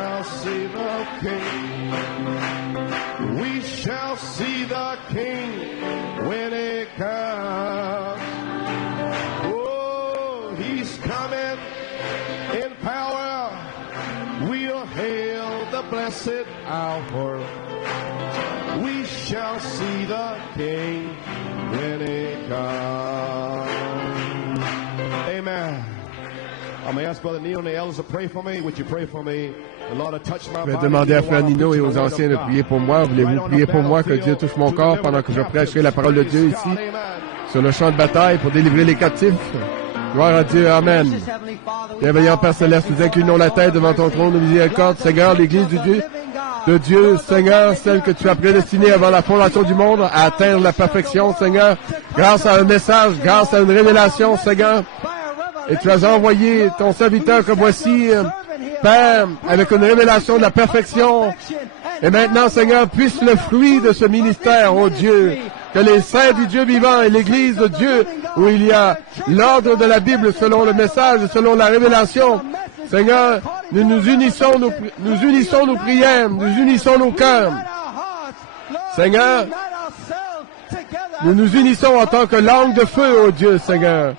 shall see the King. We shall see the King when He comes. Oh, He's coming in power. We'll hail the blessed hour. We shall see the King when He comes. Amen. I'm going to ask Brother Neil and the elders to pray for me. Would you pray for me? The Lord has touched my body. Je vais demander à Frère Nino et aux anciens de prier pour moi. Voulez-vous prier pour moi que Dieu touche mon corps pendant que je prêcherai la parole de Dieu ici, sur le champ de bataille, pour délivrer les captifs? Gloire à Dieu. Amen. Bienveillant Père Céleste, nous inclinons la tête devant ton trône de miséricorde. Seigneur, l'Église de Dieu, Seigneur, celle que tu as prédestinée avant la fondation du monde à atteindre la perfection, Seigneur, grâce à un message, grâce à une révélation, Seigneur. Et tu as envoyé ton serviteur que voici, Père, avec une révélation de la perfection. Et maintenant, Seigneur, puisse le fruit de ce ministère, ô Dieu, que les saints du Dieu vivant et l'Église de Dieu, où il y a l'ordre de la Bible selon le message, selon la révélation, Seigneur, nous unissons nos prières, nous unissons nos cœurs. Seigneur, nous nous unissons en tant que langue de feu, ô Dieu, Seigneur.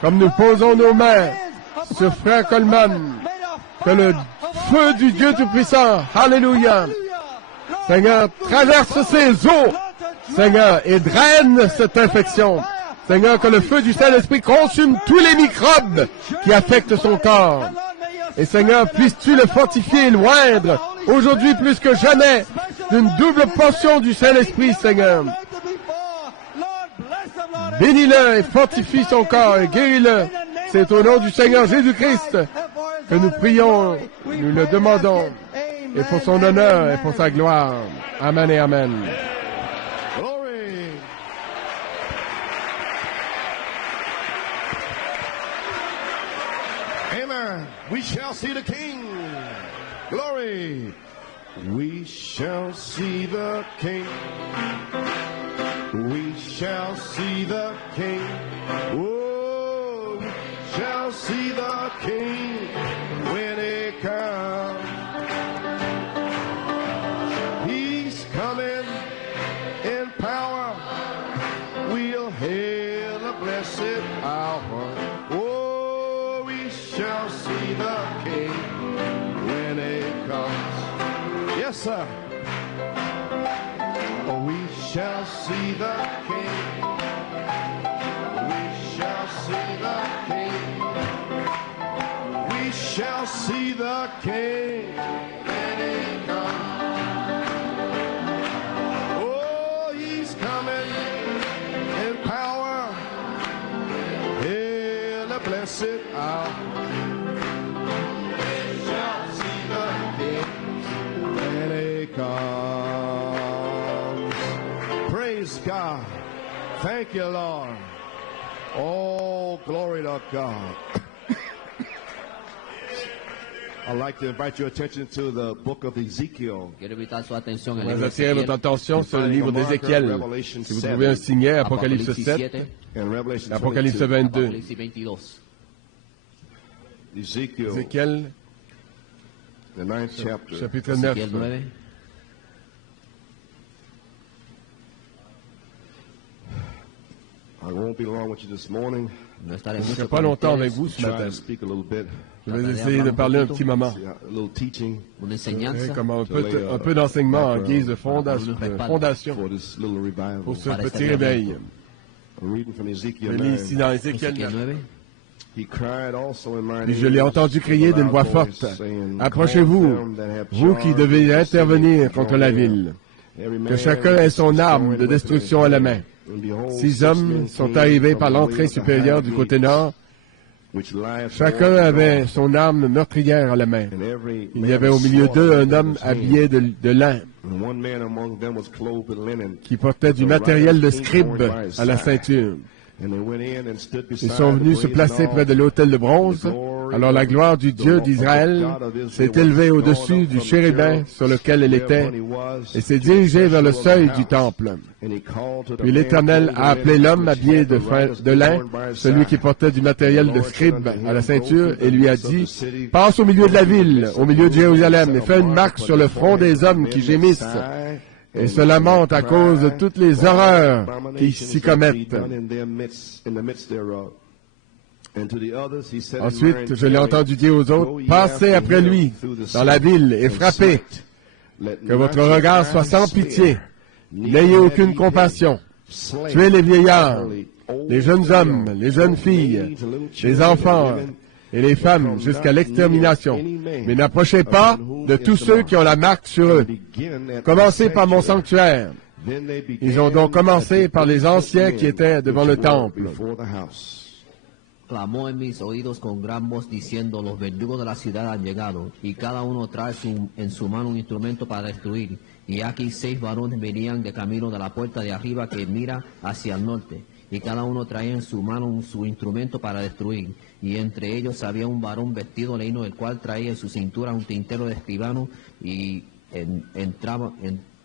Comme nous posons nos mains sur Frère Coleman, que le feu du Dieu Tout-Puissant, Alléluia, Seigneur, traverse ses eaux, Seigneur, et draine cette infection. Seigneur, que le feu du Saint-Esprit consume tous les microbes qui affectent son corps. Et Seigneur, puisses-tu le fortifier et loindre, aujourd'hui plus que jamais, d'une double portion du Saint-Esprit, Seigneur. Bénis-le et fortifie son corps et guéris-le. C'est au nom du Seigneur Jésus-Christ que nous prions, nous le demandons, et pour son honneur et pour sa gloire. Amen et Amen. Glory. Amen. We shall see the King. Glory. We shall see the King. We shall see the King. Oh, we shall see the King when He comes. He's coming in power. We'll hail the blessed hour. Oh, we shall see the King when He comes. Yes, sir. Oh, we shall see the King. We shall see the King. We shall see the King when He comes. Oh, He's coming in power. Hail the blessed hour. We shall see the King when He comes. Praise God. Thank you, Lord. Oh, glory to God. I'd like to invite your attention to the book of Ezekiel. Je vais attirer votre attention sur le livre d'Ézéchiel. Si vous trouvez un signet, Apocalypse 7, Apocalypse 22. Ézéchiel, chapitre 9. I won't be long with you this morning. Je ne serai pas longtemps avec vous ce matin. Je vais essayer de parler un petit moment. Comme un peu d'enseignement en guise de fondation pour ce petit réveil. Je lis ici dans Ézéchiel 9. Puis je l'ai entendu crier d'une voix forte. Approchez-vous, vous qui devez intervenir contre la ville. Que chacun ait son arme de destruction à la main. 6 hommes sont arrivés par l'entrée supérieure du côté nord. Chacun avait son arme meurtrière à la main. Il y avait au milieu d'eux un homme habillé de lin qui portait du matériel de scribe à la ceinture. Ils sont venus se placer près de l'autel de bronze Alors la gloire du Dieu d'Israël s'est élevée au-dessus du chérubin sur lequel elle était et s'est dirigée vers le seuil du temple. Puis l'Éternel a appelé l'homme habillé de lin, celui qui portait du matériel de scribe à la ceinture, et lui a dit, « Passe au milieu de la ville, au milieu de Jérusalem, et fais une marque sur le front des hommes qui gémissent et se lamentent à cause de toutes les horreurs qui s'y commettent. » Ensuite, je l'ai entendu dire aux autres, « Passez après lui dans la ville et frappez, que votre regard soit sans pitié. N'ayez aucune compassion. Tuez les vieillards, les jeunes hommes, les jeunes filles, les enfants et les femmes jusqu'à l'extermination. Mais n'approchez pas de tous ceux qui ont la marque sur eux. Commencez par mon sanctuaire. » Ils ont donc commencé par les anciens qui étaient devant le temple. Clamó en mis oídos con gran voz diciendo, los verdugos de la ciudad han llegado, y cada uno trae en su mano un instrumento para destruir. Y aquí 6 varones venían de camino de la puerta de arriba que mira hacia el norte, y cada uno traía en su mano su instrumento para destruir. Y entre ellos había un varón vestido de lino, el cual traía en su cintura un tintero de escribano, y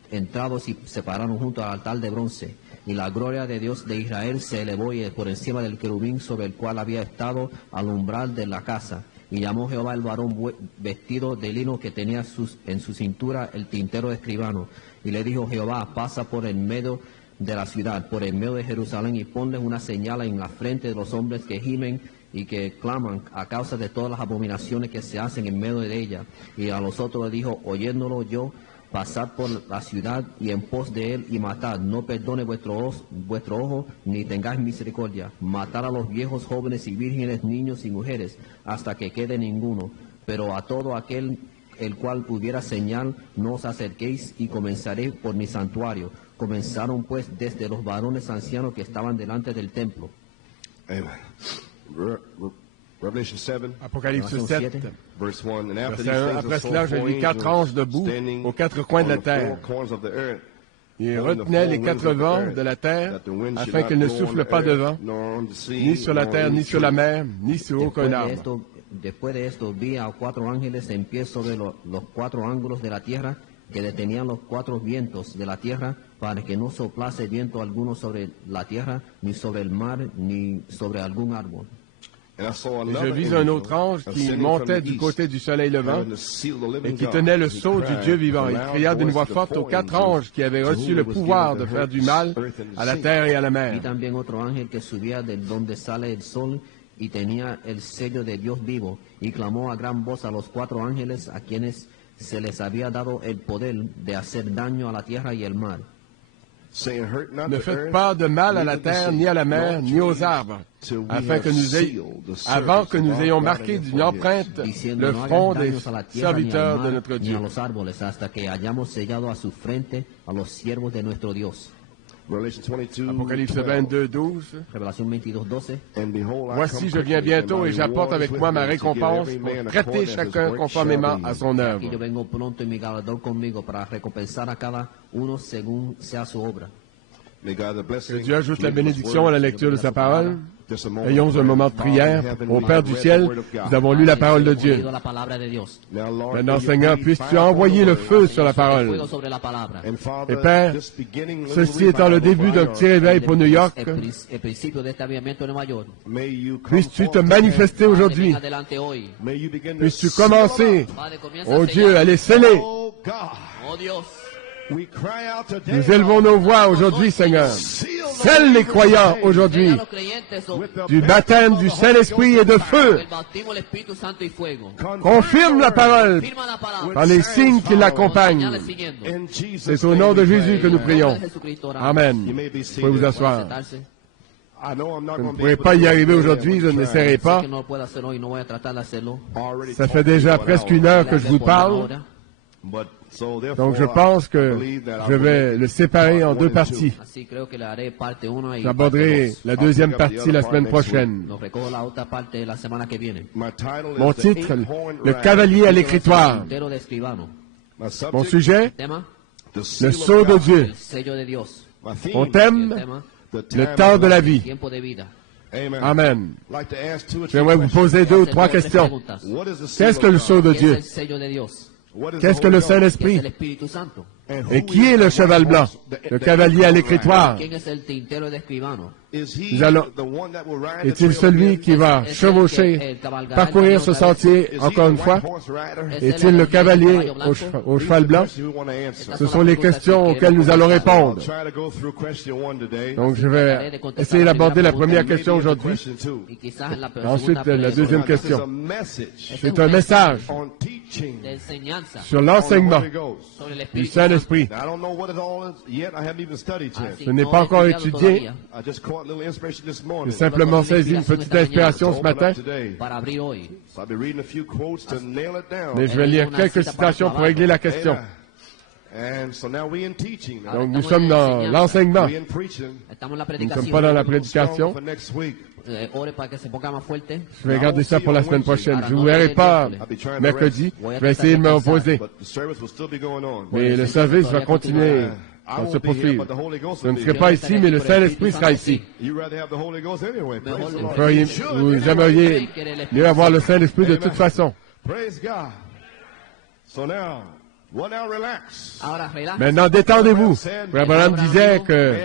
entrados y se pararon junto al altar de bronce. Y la gloria de Dios de Israel se elevó por encima del querubín sobre el cual había estado al umbral de la casa. Y llamó Jehová el varón vestido de lino que tenía en su cintura el tintero de escribano. Y le dijo Jehová, pasa por el medio de la ciudad, por el medio de Jerusalén, y ponles una señal en la frente de los hombres que gimen y que claman a causa de todas las abominaciones que se hacen en medio de ella. Y a los otros le dijo, oyéndolo yo, pasad por la ciudad y en pos de él y matad, no perdone vuestro ojo, ni tengáis misericordia. Matad a los viejos, jóvenes y vírgenes, niños y mujeres, hasta que quede ninguno. Pero a todo aquel el cual hubiera señal, no os acerquéis, y comenzaré por mi santuario. Comenzaron pues desde los varones ancianos que estaban delante del templo. Amen. Revelation 7, Apocalypse 7, verse 1. And after verset 1. Après cela, je vis 4 anges debout aux 4 coins de la terre. Ils retenaient les 4 vents de la terre afin qu'ils ne soufflent pas de vent, ni sur la terre, ni sur la mer, ni sur aucun arbre. Después de esto vi a 4 ángeles en pie sobre los 4 ángulos de la tierra, que detenían los 4 vientos de la tierra, para que no soplase viento alguno sobre la tierra, ni sobre el mar, ni sobre algún árbol. Et je vis un autre ange qui montait du côté du soleil levant et qui tenait le sceau du Dieu vivant. Il cria d'une voix forte aux 4 anges qui avaient reçu le pouvoir de faire du mal à la terre et à la mer. Vi también otro ángel que subía de donde sale el sol y tenía el sello de Dios vivo, y clamó a gran voz a los 4 ángeles a quienes se les había dado el poder de hacer daño a la tierra y el mar. Ne faites pas de mal à la terre, ni à la mer, ni aux arbres, afin que avant que nous ayons marqué d'une empreinte le front des serviteurs de notre Dieu. Hasta que hayamos sellado a su frente a los siervos de nuestro Dios. Apocalypse 22, 12. Revelación 22, 12. Voici, je viens bientôt et j'apporte avec moi ma récompense pour traiter chacun conformément à son œuvre. Aquí yo vengo pronto y mi galardón conmigo para recompensar a cada uno según sea su obra. Que Dieu ajoute la bénédiction à la lecture de sa parole. Ayons un moment de prière. Ô Père du ciel, nous avons lu la parole de Dieu. Maintenant, Seigneur, puisses-tu envoyer le feu sur la parole. Et Père, ceci étant le début d'un petit réveil pour New York, puisses-tu te manifester aujourd'hui. Puisses-tu commencer, ô Dieu, à les sceller. Nous élevons nos voix aujourd'hui, Seigneur. Scelle les croyants aujourd'hui du baptême du Saint-Esprit et de feu. Confirme la parole par les signes qui l'accompagnent. C'est au nom de Jésus que nous prions. Amen. Vous pouvez vous asseoir. Je ne pourrai pas y arriver aujourd'hui, je n'essaierai pas. Ça fait déjà presque 1 heure que je vous parle. Donc je pense que je vais le séparer en 2 parties. J'aborderai la deuxième partie la semaine prochaine. Mon titre, le cavalier à l'écritoire. Mon sujet, le sceau de Dieu. Mon thème, le temps de la vie. Amen. I'd like to ask 2 or 3 J'aimerais vous poser 2 ou 3 questions. What is the seal Qu'est-ce que of le God? sceau de ¿Qué es Dieu? el sello de Dios? What is the Qu'est-ce que Holy le Ghost? ¿Qué es Saint-Esprit? el Espíritu Santo? And Et who qui is est le the cheval blanc? the- Le the- cavalier à the- l'écritoire. ¿Quién es el tintero de escribano? Is he Nous allons- the one that will ride the Est-il trail celui again? qui va Es el chevaucher, que cabalgará parcourir el ce camino otra vez? sentier Is he encore the une fois? white horse rider? Es Est-il le cavalier au These are cheval the blanc? questions we want to answer. Ce sont les questions auxquelles nous allons I'll répondre. try to go through question 1 today. Donc je vais essayer d'aborder la première and maybe question into aujourd'hui. question 2. Y quizás en la Ensuite, segunda la pregunta deuxième Now, this is a question. message C'est un message on teaching de enseñanza sur on the l'enseignement Holy Ghost. sobre el du Espíritu Santo. Saint-Esprit. Now, I don't know what it all is yet. I haven't even studied yet. Así Ce n'est no pas he encore estudiado étudié. todavía I just caught a little inspiration this J'ai morning. simplement saisi une petite inspiration ce matin, para abrir hoy. So I'll be reading a few quotes to nail it down. mais je vais lire quelques citations pour régler la question. And so now we're in teaching. Now. Donc nous sommes dans l'enseignement. We're in preaching. Estamos en la Nous ne predicación. sommes pas dans la Strong prédication. for next week. Ore para que se ponga más fuerte. Je vais garder ça pour la semaine prochaine. Je ne vous verrai pas mercredi. Je vais essayer de me reposer. But the service will still be going on. Mais le service va continuer, I va se won't be here, poursuivre. but the Holy Ghost Je will ne be serai here. pas ici, mais le Saint-Esprit sera ici. You rather have the Holy Ghost anyway. Praise the Lord. Vous aimeriez mieux avoir le Saint-Esprit de toute façon. Praise God. So now relax. Ahora relax. Maintenant, détendez-vous. Frère Branham disait que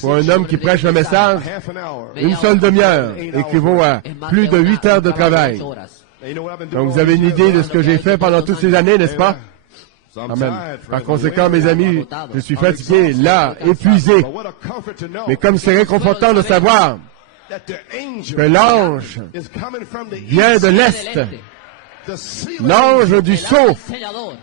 pour un homme qui prêche le message, Half an hour. une seule demi-heure équivaut à Es más plus de 8 heures de trabajo travail. 8 horas. And you know what I've been doing Donc vous all avez these une years? idée de ce que j'ai fait pendant toutes ces années, n'est-ce pas? So I'm Amen. tired, Par friends. conséquent, mes amis, je suis fatigué, là, But épuisé. what a comfort to know Mais comme c'est réconfortant de savoir that the angel que l'ange is coming from the vient east. de l'Est, The seal l'ange angel, du El sceau, ángel sellador.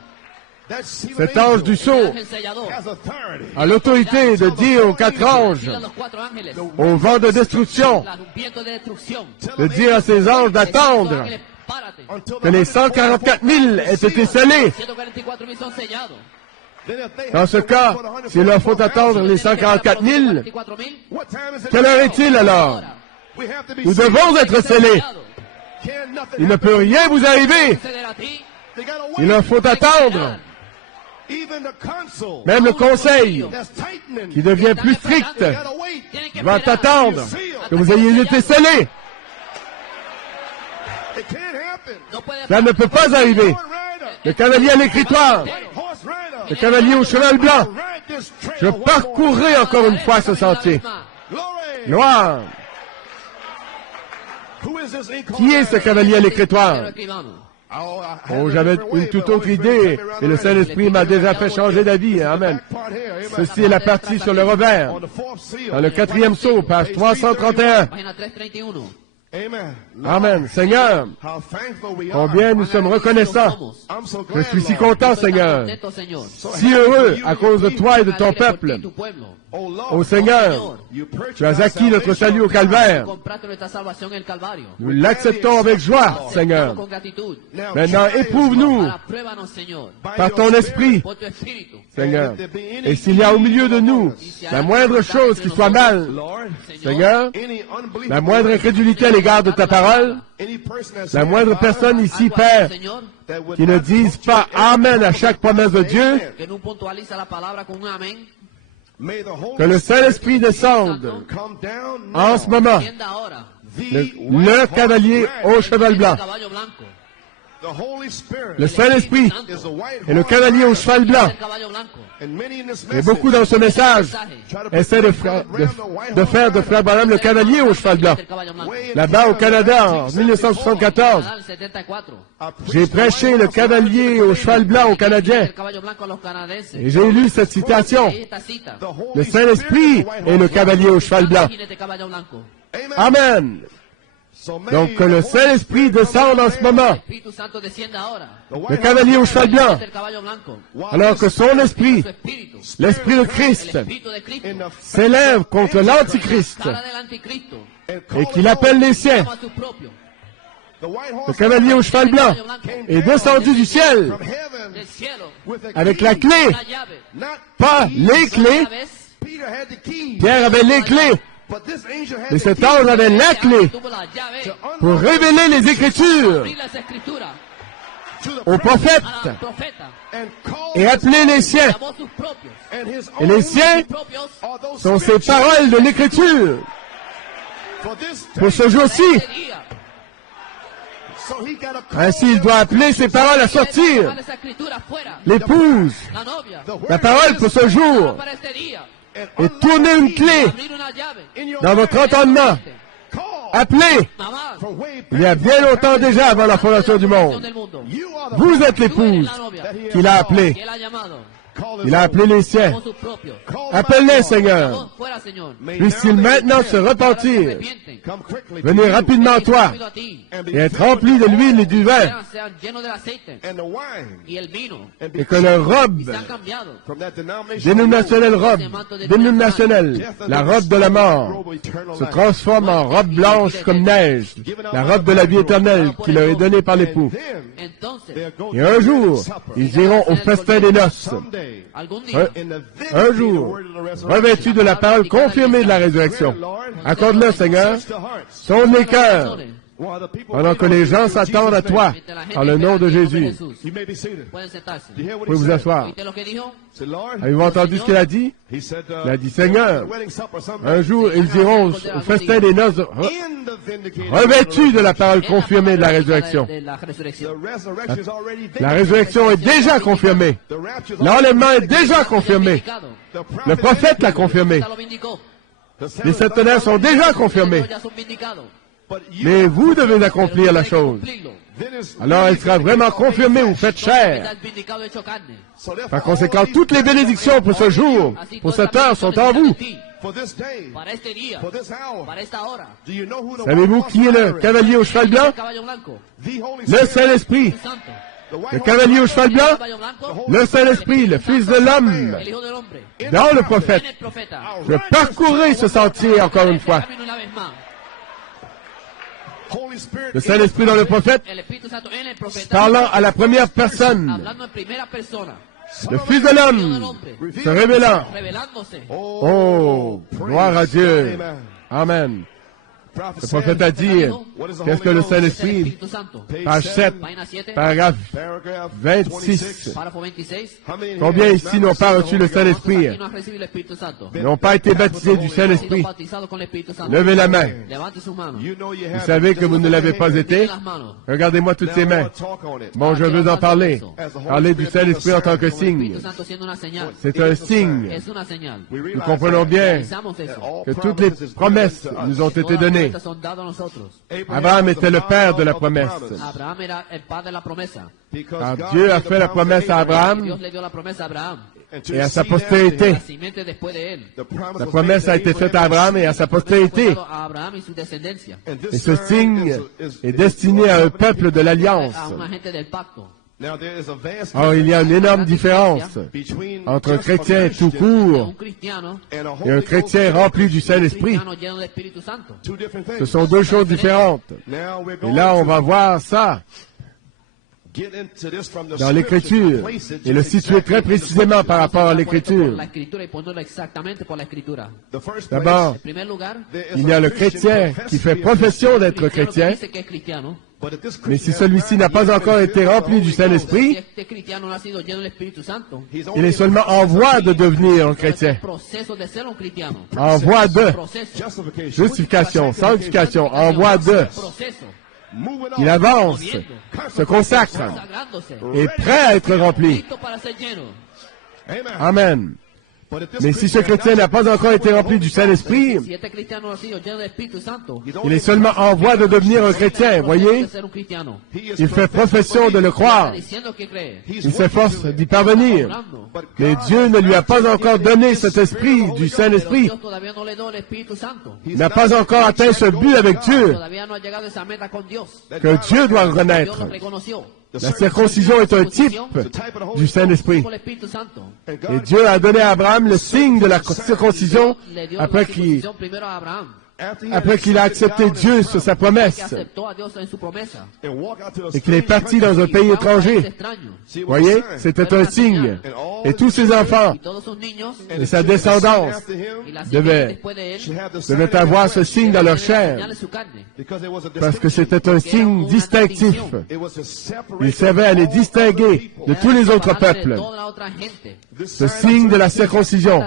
that seal cet angel ange du El sceau, ángel sellador. has authority. a l'autorité de dire aux 4 anges, Dile a los 4 ángeles. au vent de destruction, La viento de destrucción. de dire à ces anges d'attendre Ángeles, párate. Until que les 144 000 aient été scellés. 144,000 son sellados. Then if they Dans have ce to cas, wait for the s'il leur faut attendre les 144 000, 144,000. what time is it quelle heure now? est-il alors? We have to be Nous sealed. devons être scellés. Can nothing Il ne happen. peut rien vous arriver. Suceder a ti. They gotta wait. Il leur faut attendre. Even the consul Même le conseil, that's tightening. qui devient plus strict, They gotta wait. Tienen que va esperar. t'attendre que vous ayez été scellés. It can't happen. No puede Ça ne peut pas arriver. Lord Rider, Le cavalier à l'écritoire, horse rider, le cavalier au cheval blanc, ride this trail je one more parcourrai encore une fois ce sentier. Glory. Gloire. Who is this incarnate Qui est ce rider? cavalier à l'écritoire? Oh, I had Oh, a j'avais different way, une but toute the autre Holy Spirit idée got me et le right Saint-Esprit m'a déjà fait changer d'avis. Amen. Back part here, amen. Ceci est la partie sur le revers, On the fourth seal. dans le 4e sceau, page 331. Página 331. Amen. Amen. Seigneur, How thankful we are. combien nous sommes reconnaissants. I'm so Je glad, suis si Lord. content, Seigneur. Contento, Señor. Si heureux à cause de toi et de ton peuple. Tu pueblo. Oh, Lord, Ô Seigneur, you purchased tu as our acquis notre salvation salut au on Calvary. calvaire. Compraste nuestra salvación en el Calvario. Nous l'acceptons avec joie, Seigneur. Con gratitud. Now, Maintenant, try us, éprouve-nous Ahora pruébanos, Señor, by par your ton Spirit. esprit, por tu espíritu. Seigneur. Et s'il y a au milieu de nous la moindre chose qui soit mal, Lord, Seigneur, any unbelief, la moindre incrédulité à l'égard de ta parole, any person that's la moindre personne ici, Algo Père, así, Señor, that would qui ne not dise punctuate pas Amen à chaque promesse de Dieu, que no puntualiza la palabra con un amén. may the Holy que le Spirit Saint-Esprit descende come down en now. ce moment, Tienda ahora. le cavalier au cheval blanc. El caballo blanco. The Holy Spirit Le Saint-Esprit is the white et le horse cavalier au rider. cheval blanc. El caballo blanco. And many in this Et message beaucoup dans ce message try to essaient de faire de Frère Branham le cavalier au cheval blanc. El caballo blanco. way in Là-bas au Canada, en 1974, Canadá, el 74. I preached j'ai the prêché white le horse cavalier au cheval blanc aux Canadiens. El caballo blanco a los canadienses. Et j'ai lu cette citation. Y esta cita. The Holy Le Spirit Saint-Esprit is the white est le horse cavalier au cheval blanc. Jinete de caballo blanco. rider. Amen. So may Donc que the le Holy Saint-Esprit Spirit come descende en ce down moment. El Espíritu Santo descienda ahora. the white Le horse cavalier au rider. cheval blanc. El caballo blanco. While Alors que this son esprit, Su espíritu. l'esprit de El Christ, espíritu de Cristo. in the s'élève contre l'Antichrist Cara del anticristo. and et call qu'il it appelle les home. siens. Llama a sus propios. The white Le horse cavalier au cheval blanc El caballo blanco. est descendu du ciel from heaven Del cielo. with a avec key. la clé, La llave. Not pas keys. les clés. Una vez. Peter had the key. Pierre avait les clés, But this angel had mais the cet key ange avait la clé Tuvo la llave. pour révéler les Écritures Abrir las escrituras. to the aux prophètes A la profeta. and call et appeler les siens. Llamó sus propios. and his Et les own siens Propios. are those sont ces scriptures paroles de l'Écriture. pour ce jour-ci. Ainsi, il doit appeler ses paroles à sortir. L'épouse, la parole pour ce jour, et tourner une clé dans votre entendement. Appelez. Il y a bien longtemps déjà avant la fondation du monde. Vous êtes l'épouse qu'il a appelée. Il a appelé les siens. Appelle-les, Seigneur. Puisse-t-il maintenant se repentir, venir rapidement à toi et être rempli de l'huile et du vin, et que leur robe, dénominationnelle, la robe de la mort, se transforme en robe blanche comme neige, la robe de la vie éternelle qui leur est donnée par l'époux. Et un jour, ils iront au festin des noces. Un jour, revêtus de la parole confirmée de la résurrection. Accorde-le, Seigneur. Sonde les cœurs, pendant que les gens s'attendent à toi, en le nom de Jésus. Vous pouvez vous asseoir. Avez-vous entendu ce qu'il a dit? Il a dit, Seigneur, un jour, ils iront au festin des noces revêtus de la parole confirmée de la résurrection. La résurrection est déjà confirmée. L'enlèvement est déjà confirmé. Le prophète l'a confirmé. Les sept tonnerres sont déjà confirmés. Mais vous devez accomplir la chose. Alors elle sera vraiment confirmée, vous faites chair. Par conséquent, toutes les bénédictions pour ce jour, pour cette heure, sont en vous. Savez-vous qui est le cavalier au cheval blanc? Le Saint-Esprit. Le cavalier au cheval blanc, le Saint-Esprit, le Fils de l'homme, dans le prophète. Je parcourrai ce sentier encore une fois. Le Saint-Esprit dans le prophète, parlant à la première personne. Le Fils de l'homme se révélant. Oh, gloire à Dieu. Amen. Le prophète a dit, qu'est-ce que le Saint-Esprit? Page 7, paragraphe 26. Combien ici n'ont pas reçu le Saint-Esprit? N'ont pas été baptisés du Saint-Esprit? Levez la main. Vous savez que vous ne l'avez pas été? Regardez-moi toutes ces mains. Bon, je veux en parler. Parler du Saint-Esprit en tant que signe. C'est un signe. Nous comprenons bien que toutes les promesses nous ont été données. Abraham était le père de la promesse. Car Dieu a fait la promesse à Abraham et à sa postérité. La promesse a été faite à Abraham et à sa postérité. Et ce signe est destiné à un peuple de l'Alliance. Or, il y a une énorme différence entre un chrétien tout court et un chrétien rempli du Saint-Esprit. Ce sont deux choses différentes. Et là, on va voir ça dans l'Écriture et le situer très précisément par rapport à l'Écriture. D'abord, il y a le chrétien qui fait profession d'être chrétien, mais si celui-ci n'a pas encore été rempli du Saint-Esprit, il est seulement en voie de devenir un chrétien. En voie de justification, sanctification, en voie de. Il avance, se consacre, est prêt à être rempli. Amen. Mais si ce chrétien n'a pas encore été rempli du Saint-Esprit, il est seulement en voie de devenir un chrétien, voyez? Il fait profession de le croire. Il s'efforce d'y parvenir. Mais Dieu ne lui a pas encore donné cet esprit du Saint-Esprit. Il n'a pas encore atteint ce but avec Dieu que Dieu doit reconnaître. La circoncision est un type du Saint-Esprit. Et Dieu a donné à Abraham le signe de la circoncision après qu'il a accepté Dieu sur sa promesse et qu'il est parti dans un pays étranger. Voyez, c'était un signe. Et tous ses enfants et sa descendance devaient avoir ce signe dans leur chair parce que c'était un signe distinctif. Il savait aller distinguer de tous les autres peuples ce signe de la circoncision.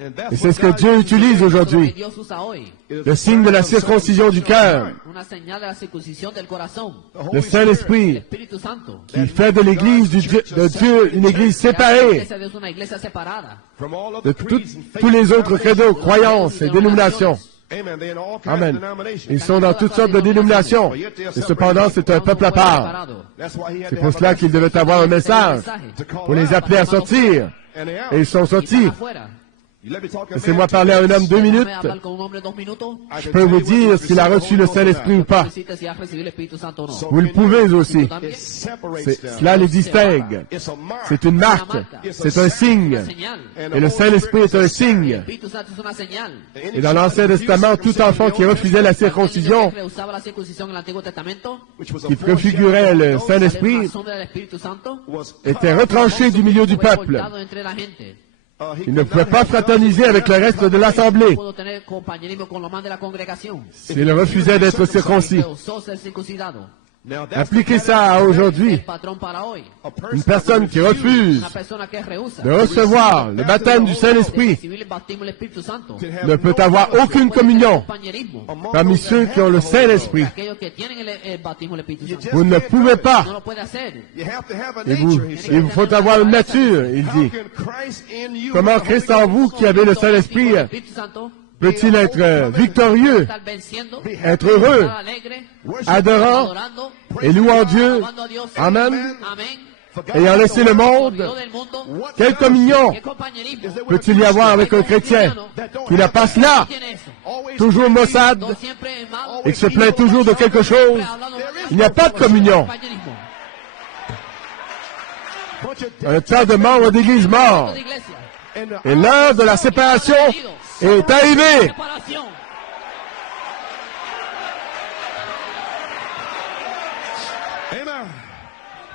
Et c'est ce que Dieu utilise aujourd'hui. Dios usa hoy. Le signe de la circoncision du cœur. Una señal de la circuncisión del corazón. Le Saint-Esprit Espíritu Santo. qui fait de l'Église de Dieu une Église séparée Esa es una iglesia separada from all of de the creeds and tous les faiths. autres credos, croyances et dénominations. Amen. They're in all kinds Amen. of denominations. Ils sont dans toutes sortes de dénominations. Et cependant, c'est un peuple à part. That's why he had C'est to pour have a cela qu'il devait avoir un message pour les appeler à sortir. and they out. Et ils sont sortis. afuera. You let me talk a Laissez-moi man parler à un homme 2 minutes. Déjame hablar con un hombre 2 minutos. Je peux vous dire s'il a reçu le Saint-Esprit ou pas. Decirte si has recibido el Espíritu Santo o no. Vous le pouvez aussi. It separates them. Cela les distingue. It's a mark. C'est une marque. C'est un signe. Una señal. Et le Saint-Esprit est un El signe. Espíritu Santo es una señal. Et dans l'Ancien Testament, tout enfant qui refusait la circoncision, Que usaba la circuncisión en el Antiguo Testamento, which was a qui préfigurait le Saint-Esprit, la sombra del Espíritu Santo, was était retranché du milieu du fue peuple. cortado entre la gente. Il ne pouvait pas fraterniser avec le reste de l'Assemblée Pudo tener compañerismo con los más de la congregación. s'il refusait d'être circoncis. Rehusó ser circuncidado. now that's Appliquez ça à aujourd'hui. El patrón para hoy. a person Une personne qui refuse Una persona que rehúsa de recevoir le baptême du Saint-Esprit recibir el bautismo del Espíritu Santo. can have ne peut avoir aucune communion Compañerismo. parmi ceux qui ont le Saint-Esprit. Aquellos que tienen el bautismo del Espíritu Santo. Vous ne pouvez No pas. lo puede hacer. You have to have a Et vous, nature, he said. il vous faut avoir une nature, il How dit. can Christ in you Comment have the Holy Christ en vous, qui avez le Saint-Esprit, El Espíritu Santo peut-il être victorieux, estar venciendo, être heureux, estar alegre, adorant adorando, et louant Dieu? alabando a Dios. Amen. Amén. Ayant laissé le monde, Dios del mundo. quelle communion ¿Qué compañerismo? peut-il y avoir avec un chrétien qui n'a pas cela, Tiene eso. toujours maussade, Todo siempre mal. et qui se plaint toujours de quelque chose? Il n'y a pas de communion. Compañerismo. Un tas de membres d'église morts. De iglesia. Et l'heure de la séparation est arrivée. Separación. Amen.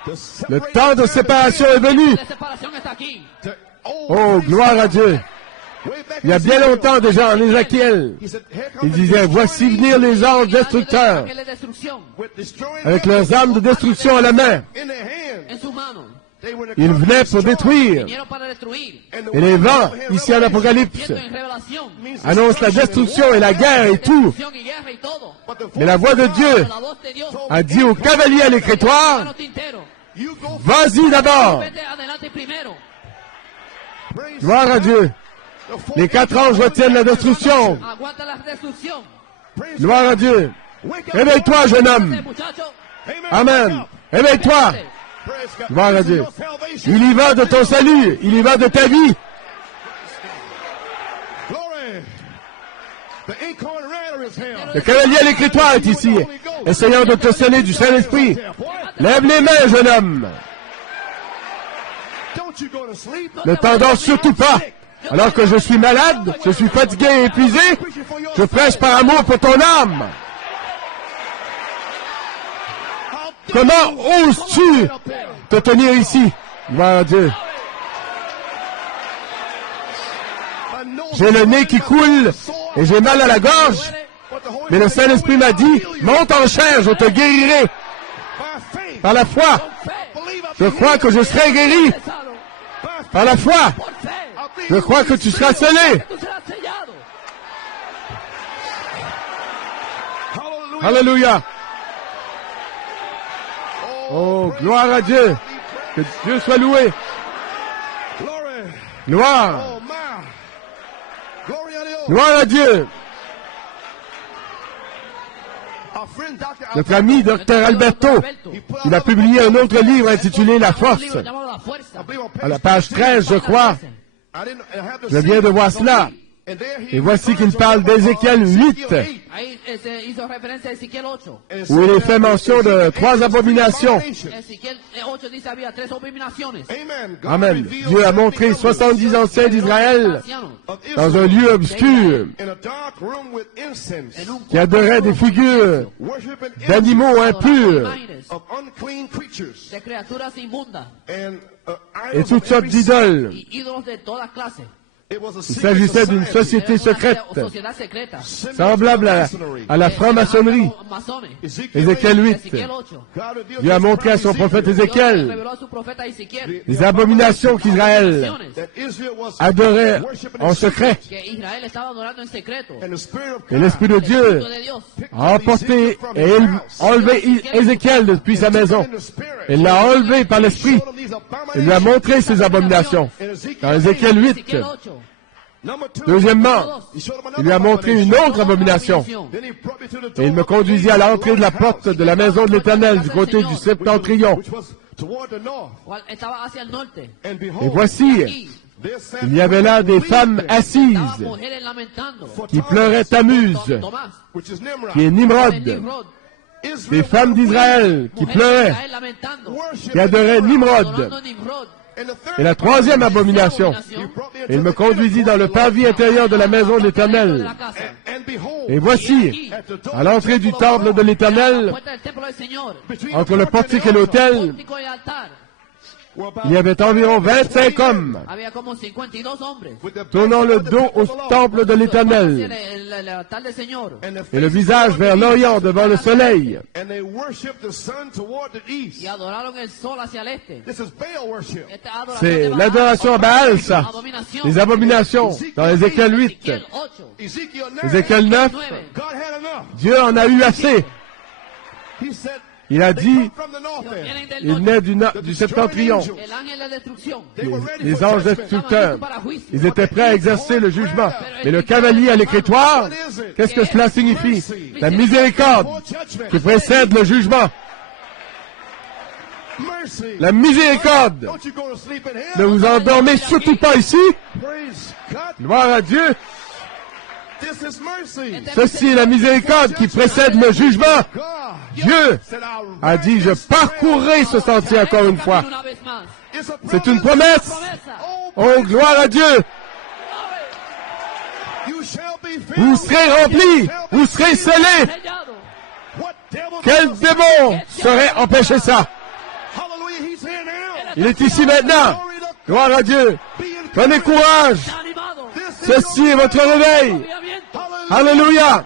The Le temps de séparation est venu. La separación está aquí. Oh, gloire à Dieu. Il y a bien longtemps déjà en Ézéchiel, il disait, voici venir les anges destructeurs Ángeles de destrucción avec leurs armes de destruction à la main. in their hands. en sus manos. Ils venaient pour détruire. Vinieron para destruir. Et les vents, ici en Apocalypse, Viendo en Revelación. annoncent la destruction et la guerre et tout. Destrucción y guerra y todo. Mais la voix de Dieu La voz de Dios. a dit aux cavaliers à l'écritoire, Mano tintero. You go vas-y d'abord. Vete adelante primero. praise Gloire à Dieu. Les 4 anges retiennent la destruction. Aguanta la destrucción. praise Gloire à Dieu. Wake up. Réveille-toi, jeune homme. Este muchacho. Amen. Réveille-toi. Praise God. Gloire à This is Dieu. your salvation. Il y va de ton salut. Il y va de ta vie. Glory. The incarnate rider is here. Le cavalier à l'écritoire est ici, essayant de te sonner du Saint-Esprit. Lève les mains, jeune homme. Don't you go to sleep. Ne t'endors surtout pas. Alors que je suis malade, je suis fatigué et épuisé, je prêche par amour pour ton âme. Comment oses-tu te tenir ici? Gloire à Dieu. J'ai le nez qui coule et j'ai mal à la gorge. Mais le Saint-Esprit m'a dit, monte en chair, je te guérirai. Par la foi, je crois que je serai guéri. Par la foi, Por fe. je crois que tu seras scellé. Tú serás sellado. Alléluia. Oh, gloire à Dieu. Que Dieu soit loué. Glory. Gloire. Oh my. Glory on the old. Gloire à Dieu. Our friend Dr. Notre ami Dr Alberto, il a publié un autre livre intitulé La Force. Un libro llamado La Fuerza. À la page 13, je crois. Je viens de voir cela. Et voici qu'il parle d'Ézéchiel 8, Ahí se hizo referencia a Ezequiel 8. où il est fait mention de 3 abominations. Ezequiel 8 dice había 3 abominaciones. Amen. Dieu a montré 70 anciens d'Israël dans un lieu obscur qui adoraient des figures d'animaux impurs De criaturas inmundas et toutes sortes d'idoles. y ídolos de todas clases. Il s'agissait d'une société secrète, semblable à la franc-maçonnerie. Ézéchiel 8. Dieu a montré à son prophète Ézéchiel les abominations qu'Israël adorait en secret. Et l'Esprit de Dieu a emporté et enlevé Ézéchiel depuis sa maison. Il l'a enlevé par l'Esprit. Il lui a montré ces abominations. Dans Ézéchiel 8. Deuxièmement, il lui a montré une autre abomination. Et il me conduisit à l'entrée de la porte de la maison de l'Éternel du côté du septentrion. Et voici, il y avait là des femmes assises qui pleuraient Tammuz, qui est Nimrod. Des femmes d'Israël qui pleuraient, qui adoraient Nimrod. Et la troisième abomination, il me conduisit dans le parvis intérieur de la maison de l'Éternel. Et voici, à l'entrée du temple de l'Éternel, entre le portique et l'autel, il y avait environ 25 hommes tournant le dos au temple de l'Éternel et le visage vers l'Orient devant le soleil. C'est l'adoration à Baal, ça. Les abominations dans Ézéchiel 8. Ézéchiel 9, Dieu en a eu assez. Il a dit, il naît du septentrion. Les anges destructeurs, ils étaient prêts à exercer le jugement. Mais le cavalier à l'écritoire, qu'est-ce que cela signifie? La miséricorde qui précède le jugement. La miséricorde. Ne vous endormez surtout pas ici. Gloire à Dieu. Ceci est la miséricorde qui précède le jugement. Dieu a dit, je parcourrai ce sentier encore une fois. C'est une promesse. Oh, gloire à Dieu. Vous serez remplis, vous serez scellés. Quel démon saurait empêcher ça? Il est ici maintenant. Gloire à Dieu. Prenez courage. Ceci est votre réveil. Alléluia.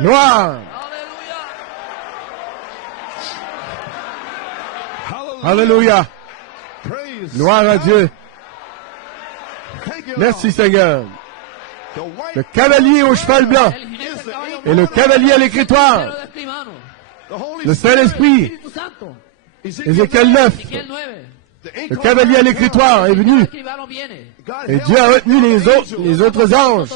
Gloire. Alléluia. Gloire à Dieu. Merci Seigneur. Le cavalier au cheval blanc et le cavalier à l'écritoire. Le Saint-Esprit. Ézéchiel 9. Le cavalier à l'écritoire est venu. Et Dieu a retenu les autres anges.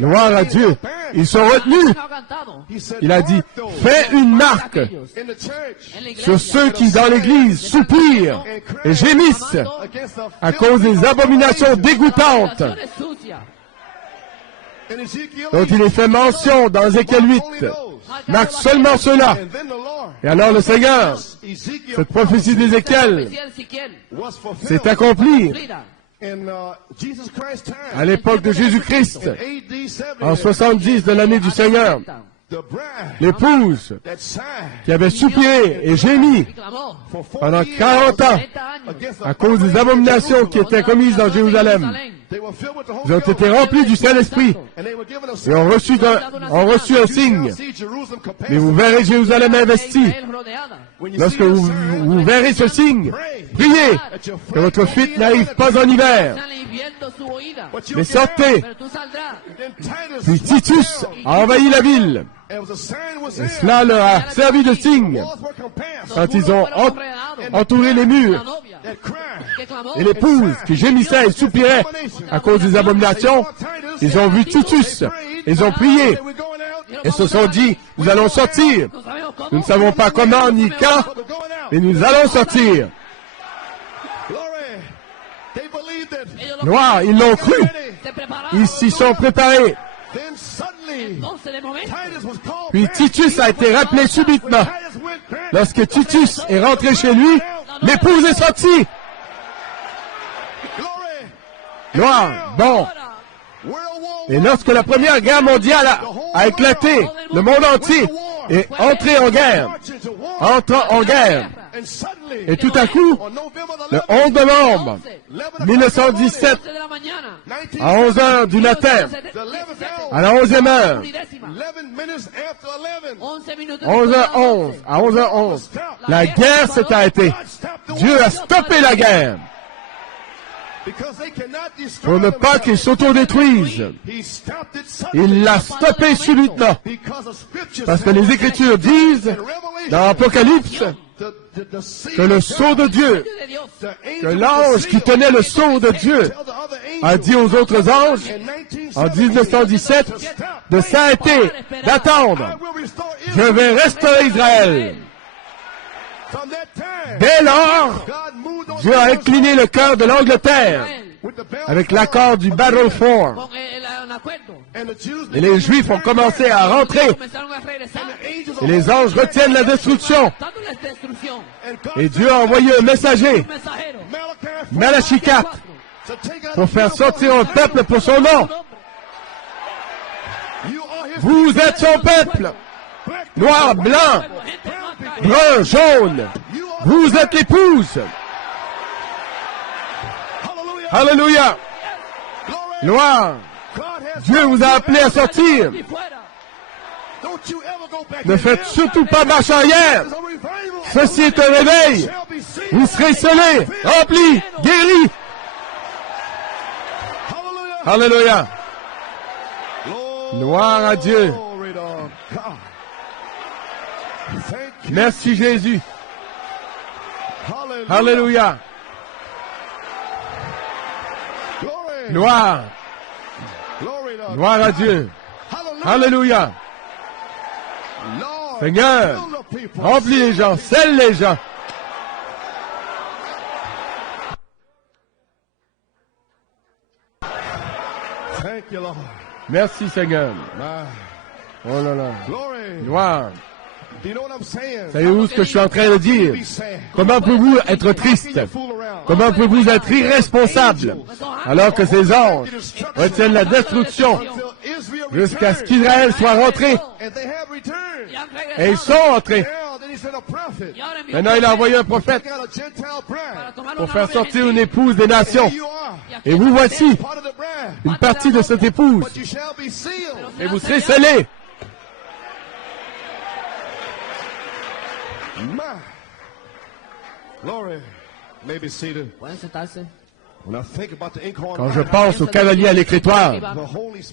Gloire à Dieu. Ils sont retenus. Il a dit, fais une marque sur ceux qui dans l'église soupirent et gémissent à cause des abominations dégoûtantes dont il est fait mention dans Ézéchiel 8. Marque seulement cela. Et alors le Seigneur, cette prophétie d'Ézéchiel s'est accomplie à l'époque de Jésus-Christ, en 70 de l'année du Seigneur. L'épouse qui avait soupiré et gémi pendant 40 ans à cause des abominations qui étaient commises dans Jérusalem. Ils ont été remplis du Saint-Esprit et ont reçu un signe. Mais vous verrez Jérusalem investie. Lorsque vous verrez ce signe, priez que votre fuite n'arrive pas en hiver. Mais sortez. Puis Titus a envahi la ville. Et cela leur a servi de signe quand ils ont entouré les murs. Et l'épouse qui gémissait et soupirait à cause des abominations, ils ont vu Titus, ils ont prié et se sont dit, nous allons sortir. Nous ne savons pas comment ni quand, mais nous allons sortir. Gloire, ils l'ont cru. Ils s'y sont préparés. Puis Titus a été rappelé subitement. Lorsque Titus est rentré chez lui, l'épouse est sortie. Gloire. Bon. Et lorsque la Première Guerre mondiale a éclaté, le monde entier est entré en guerre. Entrant en guerre. Et tout à coup, le 11 novembre 1917, à 11 heures du matin, à la 11e heure, 11h11, à 11h11, la guerre s'est arrêtée. Dieu a stoppé la guerre. Pour ne pas qu'ils s'autodétruisent. Il l'a stoppé subitement. Parce que les Écritures disent, dans l'Apocalypse, que le sceau de Dieu, que l'ange qui tenait le sceau de Dieu, a dit aux autres anges, en 1917, de s'arrêter, d'attendre. Je vais restaurer Israël. Dès lors, Dieu a incliné le cœur de l'Angleterre avec l'accord du Battle Fort. Et les Juifs ont commencé à rentrer. Et les anges retiennent la destruction. Et Dieu a envoyé un messager, Malachi 4, pour faire sortir un peuple pour son nom. Vous êtes son peuple, noir, blanc, brun, jaune. Vous êtes l'épouse. Alléluia. Gloire. Dieu vous a appelé à sortir. Ne faites surtout pas marche arrière. Ceci est un réveil. Vous serez scellés, remplis, guéris. Alléluia. Gloire à Dieu. Merci Jésus. Alléluia. Gloire. Gloire à Dieu. Alléluia. Seigneur, remplis les gens, scelle les gens. Merci Seigneur. Oh là là. Gloire. Savez-vous ce que je suis en train de dire? Comment pouvez-vous être triste? Comment pouvez-vous être irresponsable alors que ces anges retiennent la destruction jusqu'à ce qu'Israël soit rentré? Et ils sont rentrés. Maintenant, il a envoyé un prophète pour faire sortir une épouse des nations. Et vous voici une partie de cette épouse. Et vous serez scellés. Quand je pense au cavalier à l'écritoire,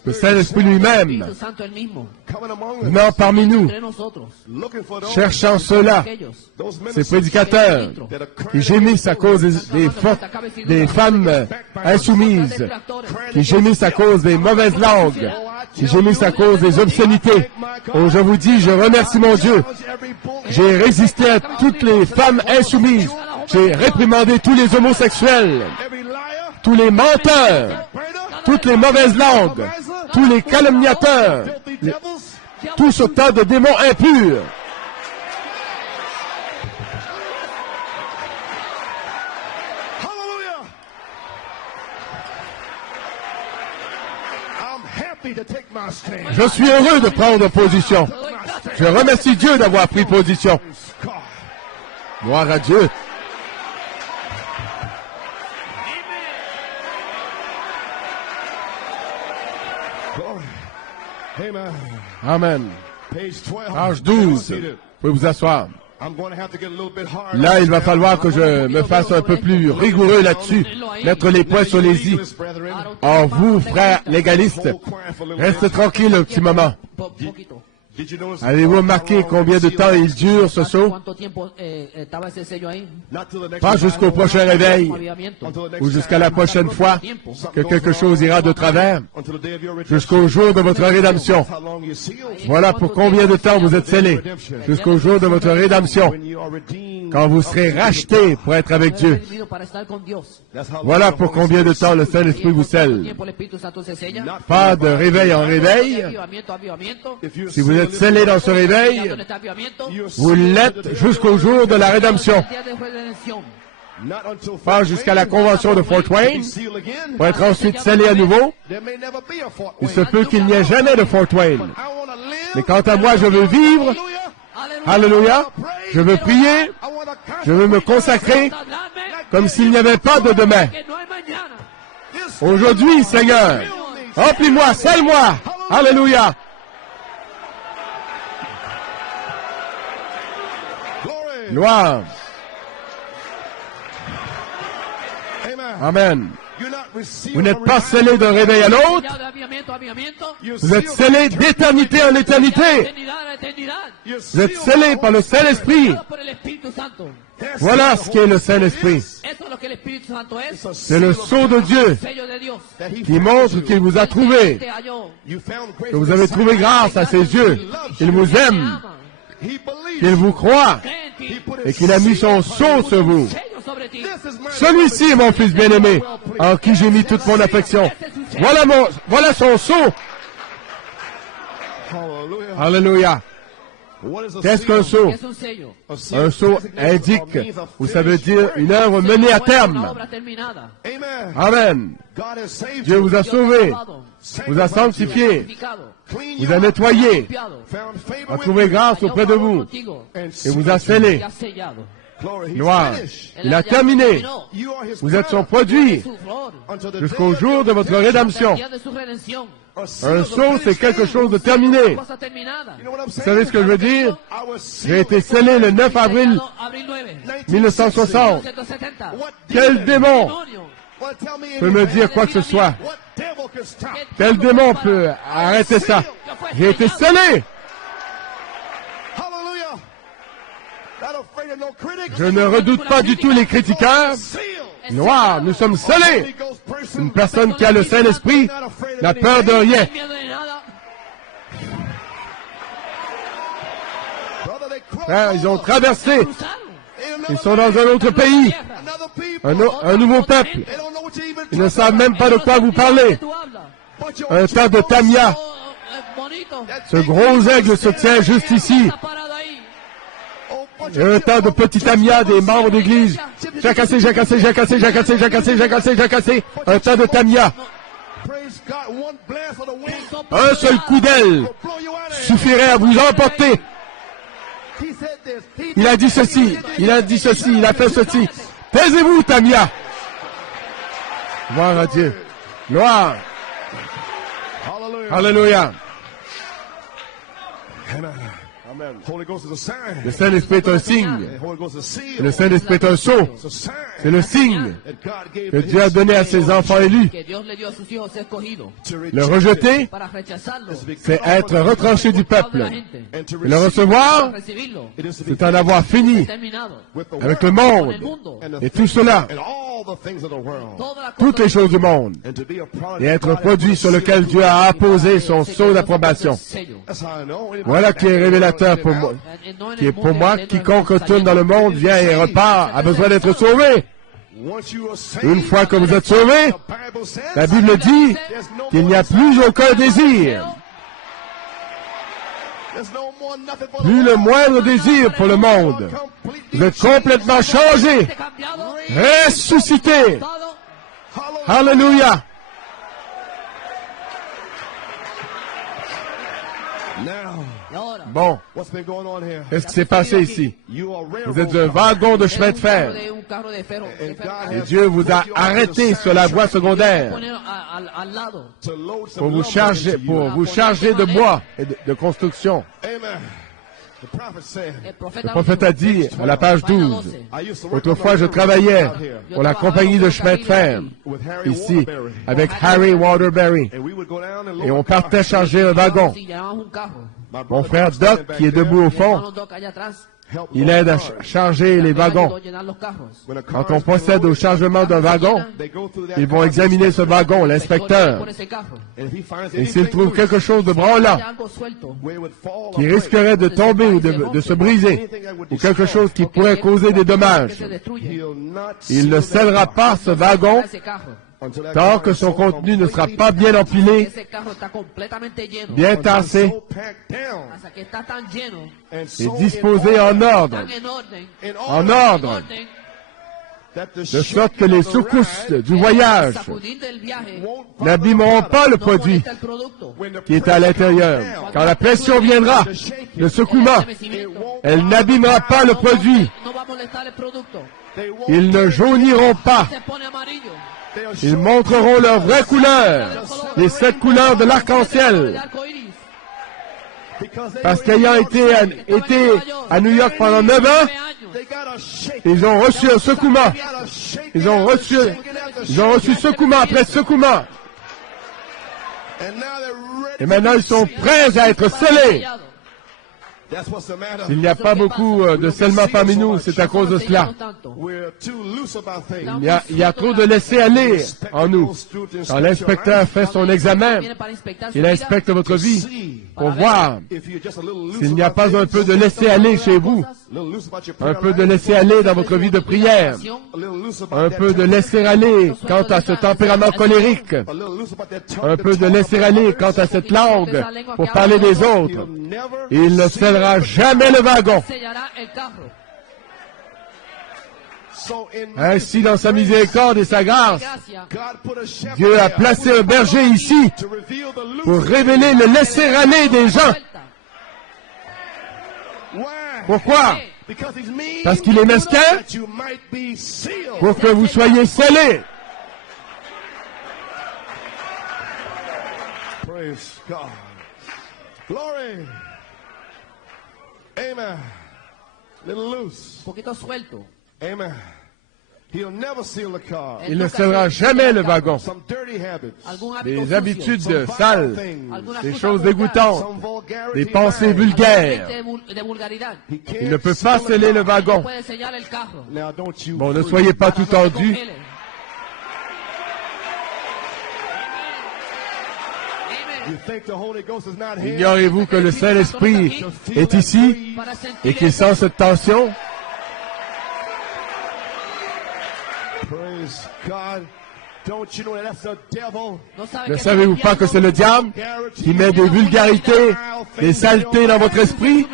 le Saint-Esprit lui-même, venant parmi nous, cherchant ceux-là, ces prédicateurs qui gémissent à cause des femmes insoumises, qui gémissent à cause des mauvaises langues, qui gémissent à cause des obscénités. Oh, je vous dis, je remercie mon Dieu. J'ai résisté à toutes les femmes insoumises. J'ai réprimandé tous les homosexuels, tous les menteurs, toutes les mauvaises langues, tous les calomniateurs, tout ce tas de démons impurs. Je suis heureux de prendre position. Je remercie Dieu d'avoir pris position. Gloire à Dieu. Amen. Page 12. Vous pouvez vous asseoir. Là, il va falloir que je me fasse un peu plus rigoureux là-dessus, mettre les points sur les i. Or, vous, frères légalistes, restez tranquille un petit moment. Avez-vous remarqué combien de temps il dure, ce saut? Pas jusqu'au prochain réveil, ou jusqu'à la prochaine fois que quelque chose ira de travers, jusqu'au jour de votre rédemption. Voilà pour combien de temps vous êtes scellés, jusqu'au jour de votre rédemption, quand vous serez rachetés pour être avec Dieu. Voilà pour combien de temps le Saint-Esprit vous scelle. Pas de réveil en réveil. Si vous êtes scellés dans ce réveil, vous l'êtes jusqu'au jour de la rédemption. Pas jusqu'à la convention de Fort Wayne, pour être ensuite scellé à nouveau. Il se peut qu'il n'y ait jamais de Fort Wayne. Mais quant à moi, je veux vivre Alléluia. Je veux prier. Je veux me consacrer comme s'il n'y avait pas de demain. Aujourd'hui, Seigneur, remplis-moi, scelle-moi. Alléluia. Gloire. Amen. Vous n'êtes pas scellés d'un réveil à l'autre. Vous êtes scellés d'éternité en éternité. Vous êtes scellés par le Saint-Esprit. Voilà ce qu'est le Saint-Esprit. C'est le sceau de Dieu qui montre qu'il vous a trouvé, que vous avez trouvé grâce à ses yeux. Il vous aime, qu'il vous croit et qu'il a mis son sceau sur vous. Celui-ci est mon fils bien-aimé, en qui j'ai mis toute mon affection. Voilà son sceau. Alléluia. Qu'est-ce qu'un sceau? Un sceau indique, ou ça veut dire une œuvre menée à terme. Amen. Dieu vous a sauvé, vous a sanctifié, vous a nettoyé, a trouvé grâce auprès de vous et vous a scellé. Gloire. Il a terminé. Vous êtes son produit jusqu'au jour de votre rédemption. Un sceau, c'est quelque chose de terminé. Vous savez ce que je veux dire? J'ai été scellé le 9 avril 1960. Quel démon peut me dire quoi que ce soit? Quel démon peut arrêter ça? J'ai été scellé. Je ne redoute pas du tout les critiqueurs. Gloire, nous sommes scellés. Une personne qui a le Saint-Esprit n'a peur de rien. Frère, ils ont traversé. Ils sont dans un autre pays. Un nouveau peuple. Ils ne savent même pas de quoi vous parlez. Un tas de tamia. Ce gros aigle se tient juste ici. Et un tas de petits tamia des membres d'église. J'ai cassé. Un tas de tamia. Un seul coup d'aile suffirait à vous emporter. Il a dit ceci, il a fait ceci. Taisez-vous, tamia. Gloire à Dieu. Gloire. Alléluia. Le Saint-Esprit est un signe. Le Saint-Esprit est un sceau. C'est le signe que Dieu a donné à ses enfants élus. Le rejeter, c'est être retranché du peuple. Et le recevoir, c'est en avoir fini avec le monde et tout cela, toutes les choses du monde, et être produit sur lequel Dieu a apposé son sceau d'approbation. Voilà qui est révélateur pour moi, qui est pour moi, quiconque tourne dans le monde vient et repart, a besoin d'être sauvé. Une fois que vous êtes sauvé, la Bible dit qu'il n'y a plus aucun désir. Plus le moindre désir pour le monde. Vous êtes complètement changé, ressuscité. Alléluia. Bon, qu'est-ce qui s'est passé ici? Vous êtes un wagon de chemin de fer. Et Dieu vous a arrêté sur la voie secondaire pour vous charger de bois et de construction. Le prophète a dit à la page 12, autrefois je travaillais pour la compagnie de chemin de fer, ici, avec Harry Waterbury, et on partait charger un wagon. Mon frère Doc, qui est debout au fond, il aide à charger les wagons. Quand on procède au chargement d'un wagon, ils vont examiner ce wagon, l'inspecteur. Et s'il trouve quelque chose de branlant, qui risquerait de tomber ou de se briser, ou quelque chose qui pourrait causer des dommages, il ne scellera pas ce wagon tant que son contenu ne sera pas bien empilé, bien tassé et disposé en ordre. En ordre. de sorte que les secousses du voyage n'abîmeront pas le produit qui est à l'intérieur. Quand la pression viendra, le secouement, elle n'abîmera pas le produit. Ils ne jauniront pas. Ils montreront leur vraie couleur, les 7 couleurs de l'arc-en-ciel. Parce qu'ayant été à New York pendant 9 ans, ils ont reçu un secouement. Ils ont reçu secouement après secouement. Et maintenant, ils sont prêts à être scellés. Il n'y a pas beaucoup de scellement parmi nous, c'est à cause de cela. Il y a trop de laisser-aller en nous. Quand l'inspecteur fait son examen, il inspecte votre vie pour voir s'il n'y a pas un peu de laisser-aller chez vous, un peu de laisser-aller dans votre vie de prière, un peu de laisser-aller quant à ce tempérament colérique, un peu de laisser-aller quant à cette langue pour parler des autres. Il ne scellera jamais le wagon. Ainsi, dans sa miséricorde et sa grâce, Dieu a placé un berger ici pour révéler le laisser-aller des gens. Pourquoi? Parce qu'il est mesquin pour que vous soyez scellés. Praise God. Glory. Amen. Little loose. Un poquito suelto. Amen. He'll never seal the car. Il ne scellera jamais le wagon. Some dirty habits. Des habitudes sales, des choses dégoûtantes, des pensées vulgaires. Il ne peut pas sceller le wagon. Now don't you Bon, ne soyez pas tout tordus. You think the Holy Ghost is not here? Ignorez-vous que le Saint-Esprit est ici et qu'il sent cette tension? Praise God. Don't you know that that's the devil? Ne savez-vous pas que c'est le diable qui met des vulgarités, des saletés dans votre esprit?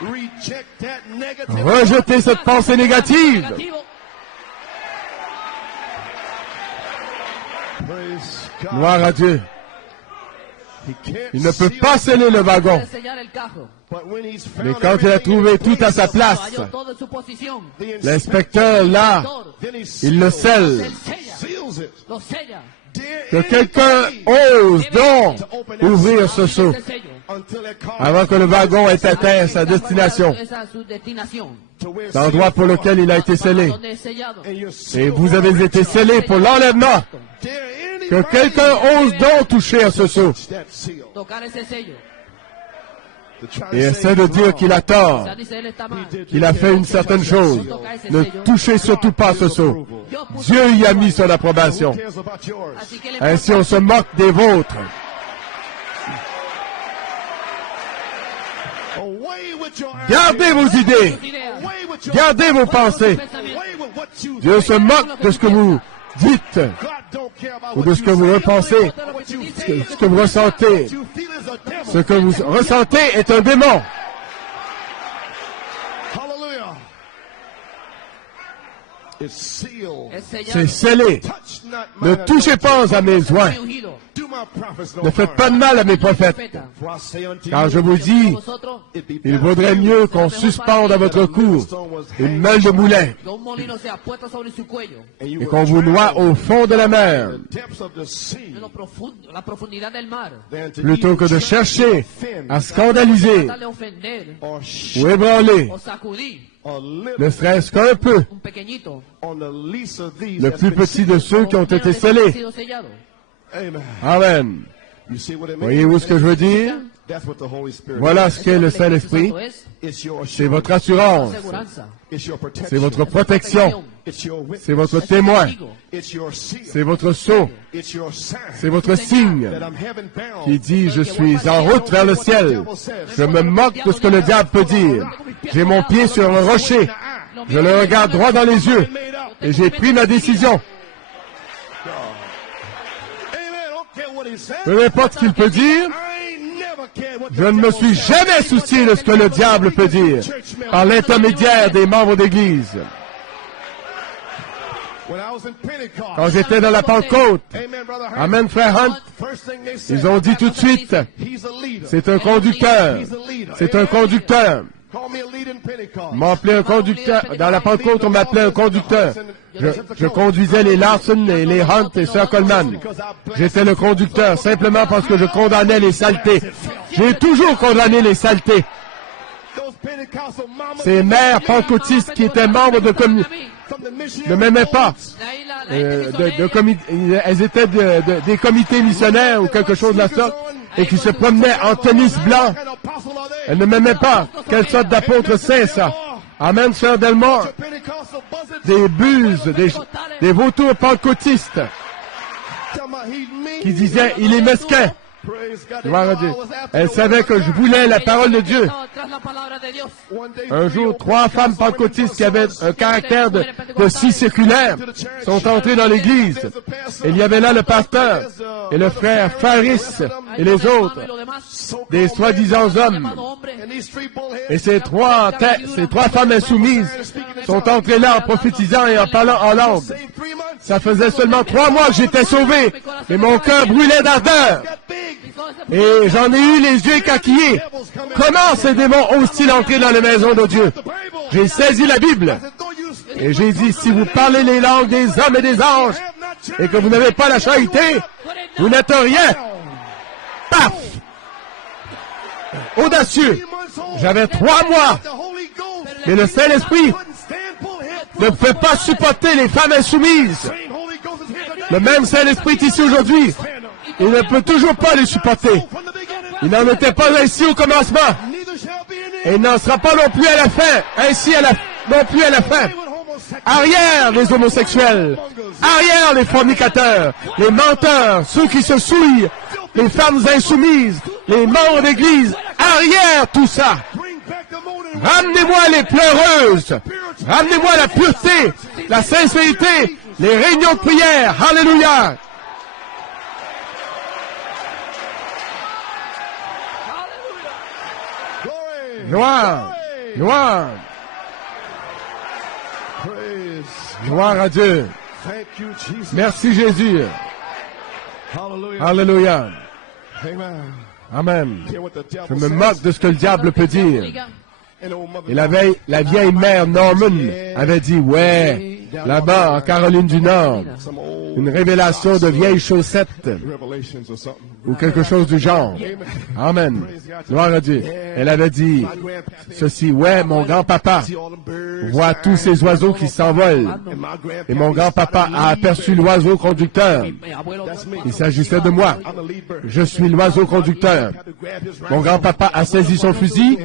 Reject that negative. Rejetez cette pensée négative. Praise God. Gloire à Dieu. He can't Il ne peut seal pas it, sceller le wagon. but when he's found Mais quand il a trouvé tout à sa place, the l'inspecteur, là, then he il le scelle. seals it. Que quelqu'un ose donc ouvrir ce seau Until that car avant que le wagon ait atteint sa destination, to where l'endroit pour lequel il a été scellé. and you're Et sealed. vous avez été scellés pour l'enlèvement. Dare Que anybody quelqu'un ose donc toucher à ce seau that seal. To try to et say essaie de he's dire wrong. qu'il a tort, qu'il a fait une certaine chose. Ne touchez surtout pas ce seau. Dieu y a mis son approbation. Who cares about yours? Ainsi on se moque des vôtres. Away with your Gardez vos idées. Away with your Gardez vos pensées. Away with what you Dieu se moque de ce que vous dites God don't care about ou what de ce que vous repensez, what you ce que vous ressentez. you feel is a devil. Ce que vous ressentez est un démon. Hallelujah. It's sealed. C'est scellé. Touch not Ne my touchez pas à mes oints. Do my prophets no Ne faites harm. pas de mal à mes prophètes. For I say unto Car you, je vous dis, it be il better vaudrait mieux qu'on suspende à votre cou une meule de moulin and you et will qu'on vous noie au fond de la mer, the depths of the sea La profundidad del mar. than to plutôt que de even chercher offend à scandaliser Darle a ofender or ou shit ébranler, o sacudir a little ne serait-ce qu'un peu, un pequeñito. on the least of these le that's plus been petit de sealed. ceux qui ont été Menos de que ha scellés. sido sellado. Amen. Amen. You see what it means? Voyez-vous ce que je veux dire? That's what the Holy Spirit Voilà ce qu'est le Lo que el Espíritu Saint-Esprit. Santo es is. It's your C'est assurance. votre assurance, seguranza, It's your protection. c'est votre protection, It's your witness. c'est votre témoin, It's your seal. c'est votre sceau, It's your sign c'est votre signe that I'm heaven bound. qui dit je suis en route vers le ciel. Je me moque de ce que le diable peut dire. J'ai mon pied sur un rocher. Je le regarde droit dans les yeux et j'ai pris ma décision. Amen. I don't care what he says. Peu importe ce qu'il peut dire, I ain't never cared what the je ne me devil suis says. jamais soucié de ce que le diable peut dire par l'intermédiaire des membres d'Église. Quand j'étais dans la Pentecôte, amen, frère Hunt, ils ont dit tout de suite, c'est un conducteur, c'est un conducteur. On m'a appelé un conducteur. Dans la Pentecôte, on m'appelait un conducteur. Je conduisais les Larson et les Hunt et Sir Coleman. J'étais le conducteur simplement parce que je condamnais les saletés. J'ai toujours condamné les saletés. Ces mères pentecôtistes qui étaient membres de ne m'aimaient pas. Elles étaient des comités missionnaires ou quelque chose de la sorte et qui se promenaient en tennis blanc. Elles ne m'aimaient pas. Quelle sorte d'apôtre c'est ça? Amen, Sœur Delmore. Des buses, des vautours pentecôtistes qui disaient, il est mesquin. Gloire à Dieu. Elle savait que je voulais la parole de Dieu. Un jour, 3 femmes pentecôtistes qui avaient un caractère de si séculaire sont entrées dans l'église. Il y avait là le pasteur et le frère Faris et les autres, des soi-disant hommes. Et ces trois femmes insoumises sont entrées là en prophétisant et en parlant en langue. Ça faisait seulement 3 mois que j'étais sauvé, mais mon cœur brûlait d'ardeur. Et j'en ai eu les yeux écarquillés. Comment ces démons osent-ils entrer dans la maison de Dieu? J'ai saisi la Bible et j'ai dit, si vous parlez les langues des hommes et des anges et que vous n'avez pas la charité, vous n'êtes rien. Paf! Audacieux. J'avais 3 mois. Mais le Saint-Esprit ne pouvait pas supporter les femmes insoumises. Le même Saint-Esprit est ici aujourd'hui. Il ne peut toujours pas les supporter. Il n'en était pas ainsi au commencement. Et il n'en sera pas non plus à la fin. Ainsi non plus à la fin. Arrière les homosexuels. Arrière les fornicateurs. Les menteurs. Ceux qui se souillent. Les femmes insoumises. Les membres d'église. Arrière tout ça. Ramenez-moi les pleureuses. Ramenez-moi la pureté. La sincérité. Les réunions de prière. Alléluia. Gloire, gloire, gloire à Dieu. Merci Jésus. Alléluia. Amen. Je me moque de ce que le diable peut dire. Et la vieille mère Norman avait dit, ouais, là-bas en Caroline du Nord, une révélation de vieilles chaussettes ou quelque chose du genre. Amen. Gloire à Dieu. Elle avait dit ceci, ouais, mon grand-papa voit tous ces oiseaux qui s'envolent. Et mon grand-papa a aperçu l'oiseau conducteur. Il s'agissait de moi. Je suis l'oiseau conducteur. Mon grand-papa a saisi son fusil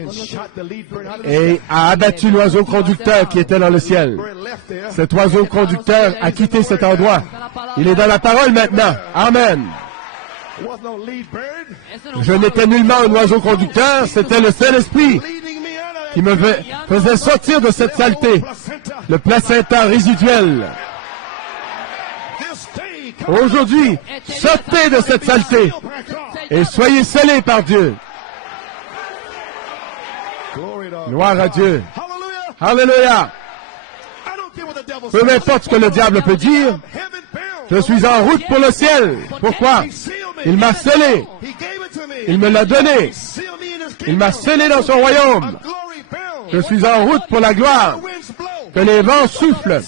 et a abattu l'oiseau conducteur qui était dans le ciel. Cet oiseau conducteur a quitté cet endroit. Il est dans la parole maintenant. Amen. Je n'étais nullement un oiseau conducteur, c'était le Saint-Esprit qui me faisait sortir de cette saleté, le placenta résiduel. Aujourd'hui, sortez de cette saleté et soyez scellés par Dieu. Gloire à Dieu. Alléluia. Peu importe ce que le diable peut dire, je suis en route pour le ciel. Pourquoi? Il m'a scellé. Il me l'a donné. Il m'a scellé dans son royaume. Je suis en route pour la gloire. Que les vents soufflent.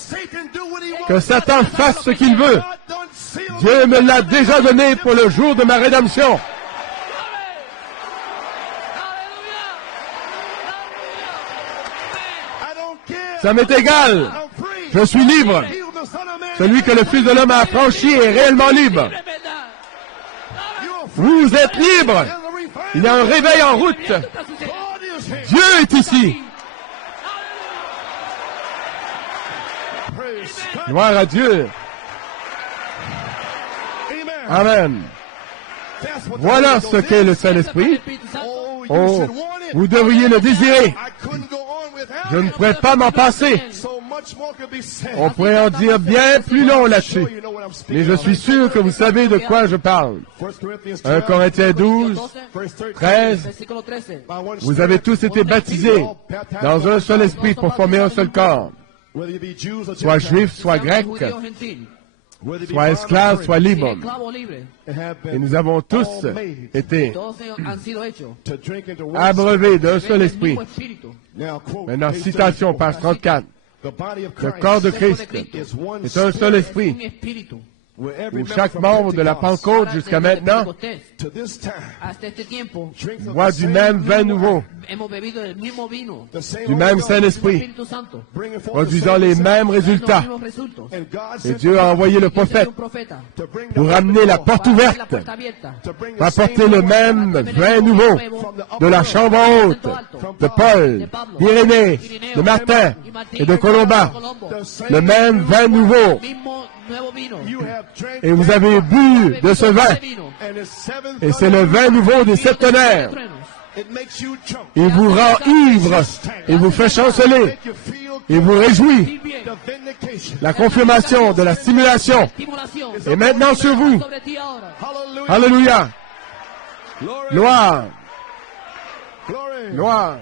Que Satan fasse ce qu'il veut. Dieu me l'a déjà donné pour le jour de ma rédemption. Ça m'est égal. Je suis libre. Celui que le Fils de l'homme a affranchi est réellement libre. Vous êtes libre. Il y a un réveil en route. Dieu est ici. Gloire à Dieu. Amen. Voilà ce qu'est le Saint-Esprit. Oh, vous devriez le désirer. Je ne pourrais pas m'en passer. On pourrait en dire bien plus long là-dessus. Mais je suis sûr que vous savez de quoi je parle. 1 Corinthiens 12, 13. Vous avez tous été baptisés dans un seul esprit pour former un seul corps. Whether you be Jews or soit Gentiles, juifs, soit seamos grecs, judíos o gentiles, whether you be soit bond or esclaves, free, soit si libres. esclavo o libre, and have been Et nous avons tous all made été todos han sido hechos to drink and to worship. abreuvés d'un seul del esprit. mismo espíritu. Now, quote, Maintenant, page citation, 34. page 34. The body of Le Christ corps de El cuerpo Christ de Cristo is one est un seul spirit, Un esprit, espíritu. where every où member chaque from membre de la Pentecost Pentecôte jusqu'à Ahora, desde maintenant Pentecostés to this time hasta este tiempo, drinks of boit the du same même vin new nouveau, wine, hemos bebido del mismo vino, the same du Holy même Ghost, Saint-Esprit, Espíritu Santo, bringing forth the produisant same les results. mêmes los résultats. mismos resultados. And God Et sent Dieu the a prophet envoyé le Dios envió prophète un profeta to bring the pour word ramener of la God, porte para abrir la ouverte, puerta abierta, to bring the pour same apporter le wine même vin nouveau de la chambre haute de Paul, d'Irénée, de Martin et de Colomba. Le même vin nouveau. mismo nuevo vino. you have drank Et vous avez bu de ce vin. and it's seven Et c'est le vin nouveau des sept tonnerres. it makes you jump. Il vous rend ivre et vous fait chanceler Make you feel et vous réjouit. the vindication. La confirmation de la stimulation Estimulación. est maintenant sur vous. Sobre ti ahora. Hallelujah. Alléluia. Glory. Gloire. Glory. Gloire.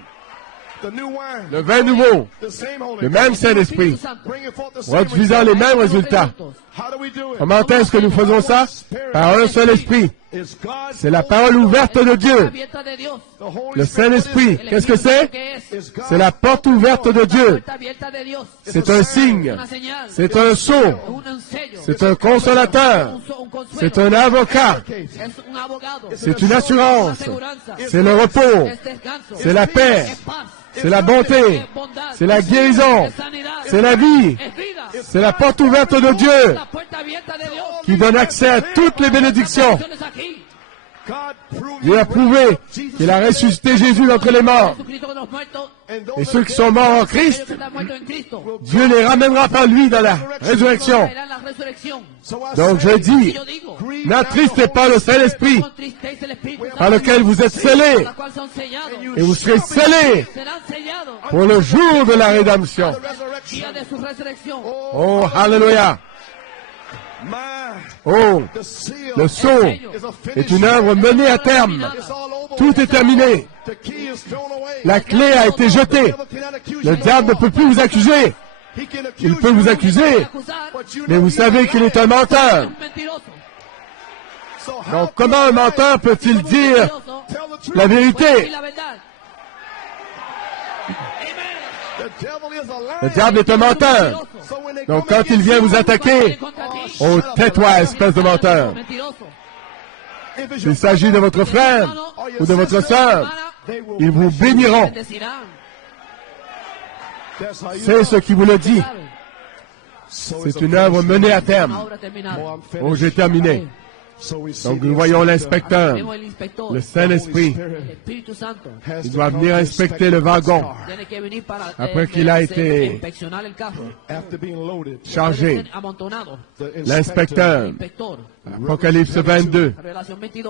The new wine. Le vin nouveau. The same Holy Le Ghost. même Saint-Esprit. Bringing forth the same Produisant results. les mêmes résultats. How do we do it? Comment est-ce que nous faisons ça? Par un seul esprit. It's God's C'est la parole ouverte de Dieu. Abierta de Dios. the Holy Le Spirit. Saint-Esprit. El Qu'est-ce que Espíritu c'est? que es It's God's C'est la porte ouverte de Dieu. puerta abierta de Dios. C'est un signe. Una señal. C'est un sceau. Un sello. C'est un consolateur. Un consuelo. C'est un avocat. Es un abogado. C'est une assurance. Aseguranza. C'est le repos. Es descanso. C'est la paix. Es paz. C'est la bonté. Es bondad. C'est la guérison. Es sanidad. C'est la vie. Es vida. C'est la porte ouverte de Dieu La puerta abierta de Dios. qui donne accès à toutes les bénédictions. Bendiciones aquí. God proved Dieu a prouvé qu'il a ressuscité Jésus d'entre les morts. Jesucristo de los muertos. and those Et ceux qui sont morts en Christ, Ellos que están muertos en Cristo. Dieu les ramènera par lui dans la résurrection. Traerán la resurrección. So I Donc je say, dis, Yo digo, n'attristez pas le Saint-Esprit contristeis el Espíritu Santo, par lequel vous êtes scellés la cual son sellados. et vous serez scellés Serán sellados pour le jour de la rédemption. the resurrection. día de su resurrección. Oh, hallelujah. My, Oh, the seal le sceau is a est finished une œuvre menée à terme. It's all over. Tout est terminé. The key is thrown away. La clé a été jetée. The devil cannot accuse Le you diable ne no peut plus vous accuser. more. He can accuse Il peut vous you, accuser, Acusar but you mais know vous he's savez a qu'il est liar. un menteur. un mentiroso. So how Donc comment un menteur peut-il dire Mentiroso. tell the truth? la Puede vérité? decir la verdad. The devil is a liar. Le diable est un menteur. So when they Donc come quand il vient vous attaquer, oh, tais-toi, espèce de menteur. Mentiroso. if it's S'il your s'agit de votre frère ou de votre sœur, they will ils vous béniront. Bendecirán. That's how you C'est ce qui vous le dit. So C'est une œuvre menée à terme. Una obra terminada. I'm finished. Oh, j'ai terminé. So we see Donc the nous voyons inspector l'inspecteur, Vemos el inspector. le Saint-Esprit. El Espíritu Santo has Il to doit come venir to inspecter inspect le the wagon. car tiene que venir para Après qu'il a été inspeccionar el carro. after being loaded. Chargé. Amontonado. The L'inspecteur, Inspector. Apocalypse 22, Revelación 22.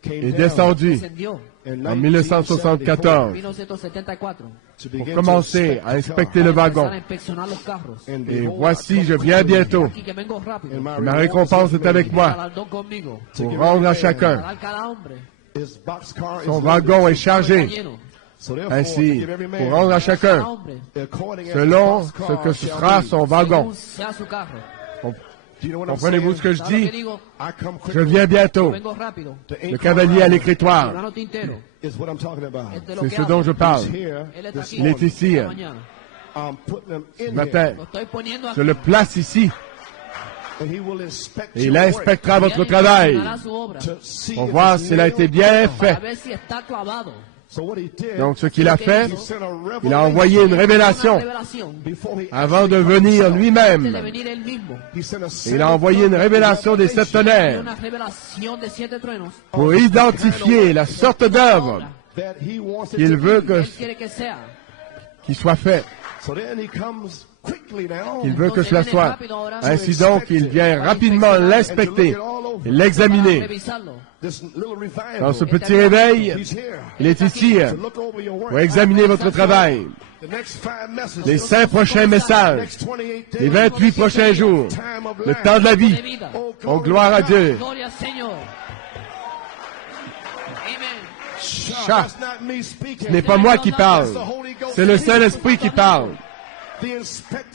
came est down descendu Descendió en 1974 1974. to pour begin commencer to à inspect the inspecter car. le Empezar wagon. a inspeccionar los carros. And Et behold, voici, I je come viens quickly, bientôt. Aquí que vengo rápido. and my Ma reward récompense is est avec moi Galardón conmigo. pour rendre à chacun. Dar cada hombre. His boxcar is Son loaded. wagon est Está chargé. lleno. So therefore, Ainsi, to give every pour man rendre à Cada chacun hombre. according as selon his ce boxcar que ce shall sera be. son wagon. Según sea su carro. Do you know what I'm Comprenez-vous ce saying? que je ¿Sabes lo que dis? digo? I come Je quickly. viens bientôt. Vengo rápido. The Le ink cavalier à El l'écritoire, grano tintero. is what I'm talking about. Es de lo c'est que ce dont je hablo. parle. Here, Él está this aquí. Il est ici. esta mañana. I'm putting them Ce in matin, here, Lo estoy poniendo je aquí. le place ici and he will inspect et il your work inspectera Y votre él travail inspeccionará su obra to see pour if voir it's s'il a été nailed bien down. fait. para ver si está clavado. So what he did, Donc ce qu'il a fait, he sent a il a envoyé une Una révélation revelación before he avant de actually venir comes himself. antes de lui-même. venir él mismo. He sent a Et il a envoyé une révélation des sept Y tonnerres una revelación de 7 truenos. pour identifier la sorte d'œuvre that he wants it qu'il to veut be. Él quiere que sea. qu'il soit fait, So then he comes quickly now qu'il veut que cela soit. Ainsi donc, il vient rapidement l'inspecter et l'examiner. Revisarlo. this little revival. Dans ce petit réveil, He's here il est ici to look over your work. pour examiner votre travail. The next 5 messages, Les 5 prochains messages, next 28 days, les 28 prochains jours, time of le life. temps de la vie. De vida. Oh, gloire à Dieu. Gloria al Señor. Amen. Chat. That's not me speaking. Ce n'est pas moi qui parle, c'est le Saint-Esprit qui parle.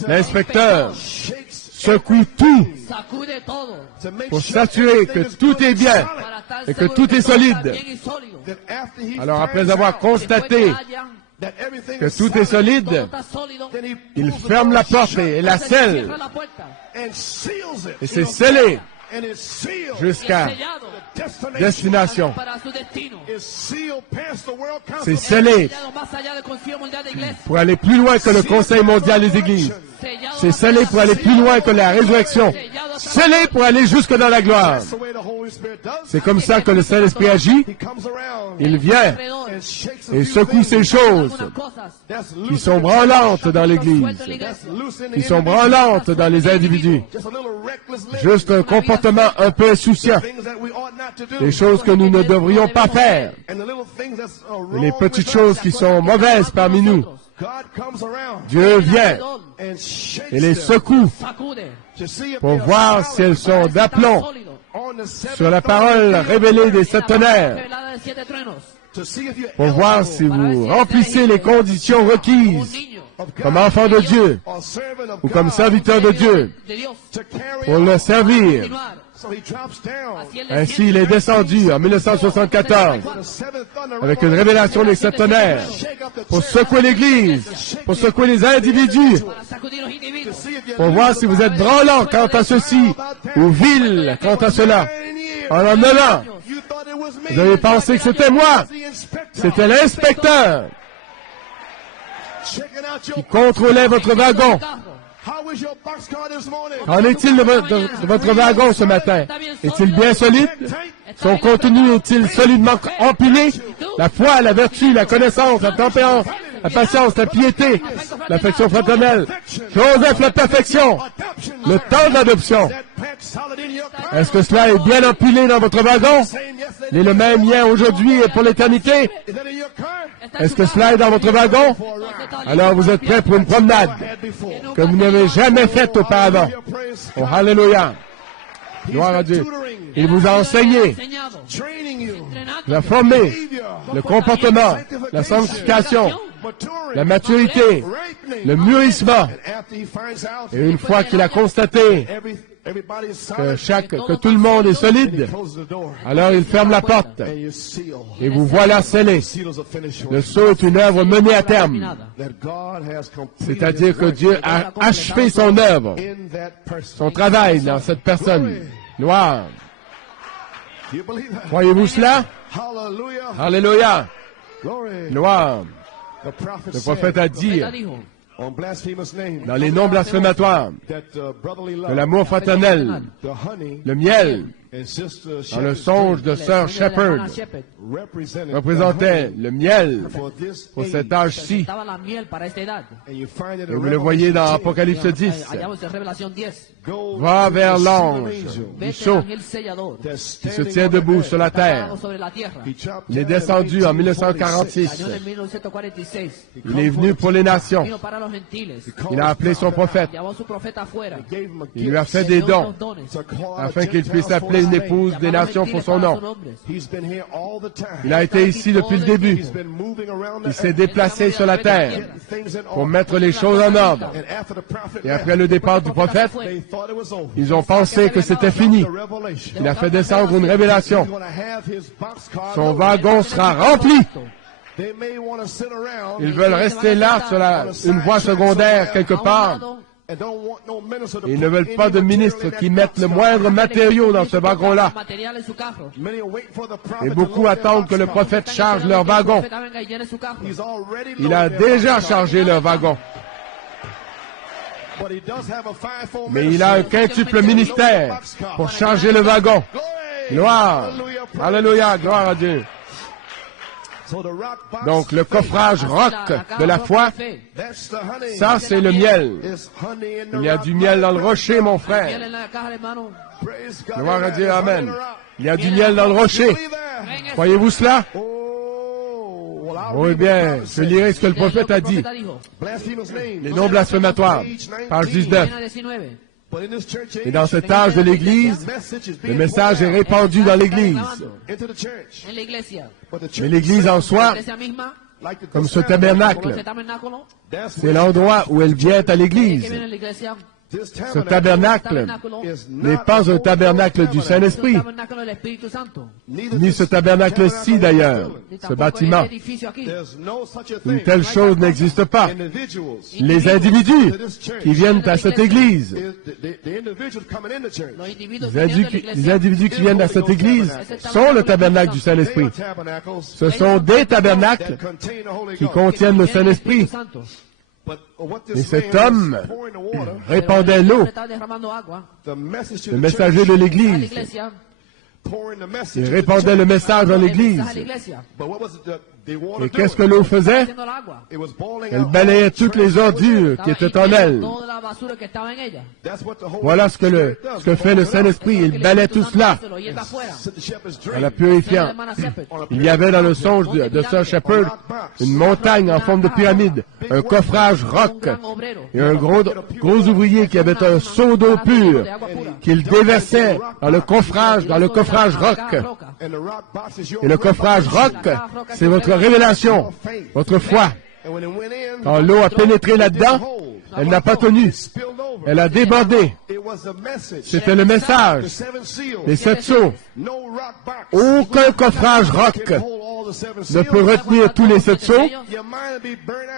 L'inspecteur secoue tout sacude todo pour s'assurer que tout est bien para estar et que seguro tout est todo está solide. bien y sólido. Alors après avoir constaté que tout est solide, Todo está sólido, il ferme la porte et la se scelle. cierra la puerta Et c'est scellé y jusqu'à sellado destination. para su destino. C'est scellé Sellado más allá del Concilio Mundial de Iglesia. pour aller plus loin que le Conseil mondial des Églises. Sellado C'est más scellé allá pour aller plus loin que la résurrection. Scellé pour aller jusque dans la gloire. C'est comme ça que le Saint-Esprit agit. Il vient alrededor. et secoue ces choses Algunas cosas qui sont branlantes dans l'Église, suelto en la iglesia. qui sont branlantes dans les individus. Juste un comportement un peu insouciant, des choses que nous ne devrions pas faire, et les petites choses qui sont mauvaises parmi nous. Dieu vient et les secoue Sacude pour voir si elles sont d'aplomb sur la parole révélée des sept tonnerres, revelada de 7 truenos. pour voir si vous remplissez les conditions Un requises niño comme enfant de Dieu ou comme serviteur de Dieu de Dios pour le servir. continuar. Así él Ainsi, il est descendu en 1974 avec une révélation des sept tonnerres pour secouer l'Église, pour secouer les individus, para sacudir los individuos. pour voir si vous êtes branlant quant à ceci ou vil quant à cela. Pendant 9 ans, vous avez pensé que c'était moi, c'était l'inspecteur qui contrôlait votre wagon. Qu'en est-il de votre wagon ce matin? Est-il bien solide? Son contenu est-il solidement empilé? La foi, la vertu, la connaissance, la tempérance, la patience, la piété, l'affection fraternelle. Joseph, la perfection, le temps d'adoption. Est-ce que cela est bien empilé dans votre wagon? Il est le même hier, aujourd'hui et pour l'éternité? Est-ce que cela est dans votre wagon? Alors vous êtes prêts pour une promenade que vous n'avez jamais faite auparavant. Oh, hallelujah! Gloire à Dieu. Il vous a enseigné, vous a formé le comportement, la sanctification, la maturité, le mûrissement. Et une fois qu'il a constaté que tout le monde est solide, alors il ferme la porte et vous voilà scellés. Le sceau est une œuvre menée à terme, c'est-à-dire que Dieu a achevé son œuvre, son travail dans cette personne. Gloire. Croyez-vous cela? Alléluia. Gloire. Le prophète a dit dans les noms blasphématoires que l'amour fraternel, le miel, dans le songe de Sir Shepherd, représentait le miel pour cet âge-ci. Estaba la miel para esta edad. Et vous le voyez dans Apocalypse 10. Hallamos en Revelación 10. Va vers l'ange du Vete sceau al ángel sellador, qui se tient debout sur la terre. parado sobre la tierra. Il est descendu en 1946. Cayó en el 1946. Il est venu pour les nations. Vino para los gentiles. Il a appelé son prophète. Llamó a su profeta afuera. Il lui a fait des Le dio dons unos dones afin qu'il puisse appeler une épouse des nations pour son nom. Il a été ici depuis le début. Il s'est déplacé sur la terre pour mettre les choses en ordre. Et après le départ du prophète, ils ont pensé que c'était fini. Il a fait descendre une révélation. Son wagon sera rempli. Ils veulent rester là sur une voie secondaire quelque part. Ils ne veulent pas de ministres qui mettent le moindre matériau dans ce wagon-là. material en su carro. Et beaucoup attendent que le prophète charge leur El wagon. profeta venga y llene su carro. Il a déjà chargé leur wagon. Mais il a un quintuple ministère pour charger le wagon. Gloire. Alléluia. Gloire à Dieu. Donc le coffrage roc de la foi, ça c'est le miel. Il y a du miel dans le rocher, mon Miel frère. en la caja, hermano. Gloire à Dieu. Amen. Il y a du miel dans le rocher. Croyez-vous cela? Oui bien, je lirai ce que le prophète a dit. Les noms blasphématoires, page 19. Et dans cet âge de l'Église, le message est répandu dans l'Église. En la iglesia. Mais l'Église en La soi iglesia misma comme ce tabernacle. Como ese tabernáculo, C'est l'endroit où elle vient à que l'Église. viene a la iglesia. Ce tabernacle n'est pas un tabernacle du Es un Saint-Esprit, tabernáculo del Espíritu Santo. ni ce tabernacle-ci d'ailleurs, Ni ce tampoco bâtiment. este edificio aquí. Une telle chose n'existe pas. Les individus qui viennent à cette Église, Los individuos les que vienen de la iglesia individus qui viennent à cette Église sont le tabernacle du Saint-Esprit. Ce sont des tabernacles qui contiennent le Saint-Esprit. Santo. Et cet homme répandait l'eau, Estaba derramando agua le messager de a la l'Église. iglesia. Il répandait le message en El l'Église. mensaje a la iglesia. Et qu'est-ce que l'eau faisait? Haciendo el agua. Elle balayait toutes les ordures qui étaient en elle. Toda la basura que estaba en ella. Voilà ce que fait le Saint-Esprit. Il balaie tout cela Se lo lleva afuera. en la purifiant. Hermana Shepherd. Il y avait dans le songe de Sir Shepherd une montagne en forme de pyramide, un coffrage Un roc gran obrero. et un gros ouvrier qui avait un seau d'eau pure qu'il déversait dans le coffrage roc. Et le coffrage roc, c'est votre révélation, votre foi. Quand l'eau a pénétré là-dedans, elle n'a pas tenu. Elle a débordé. C'était le message. Les 7 sceaux. Aucun coffrage roc ne peut retenir tous les 7 sceaux.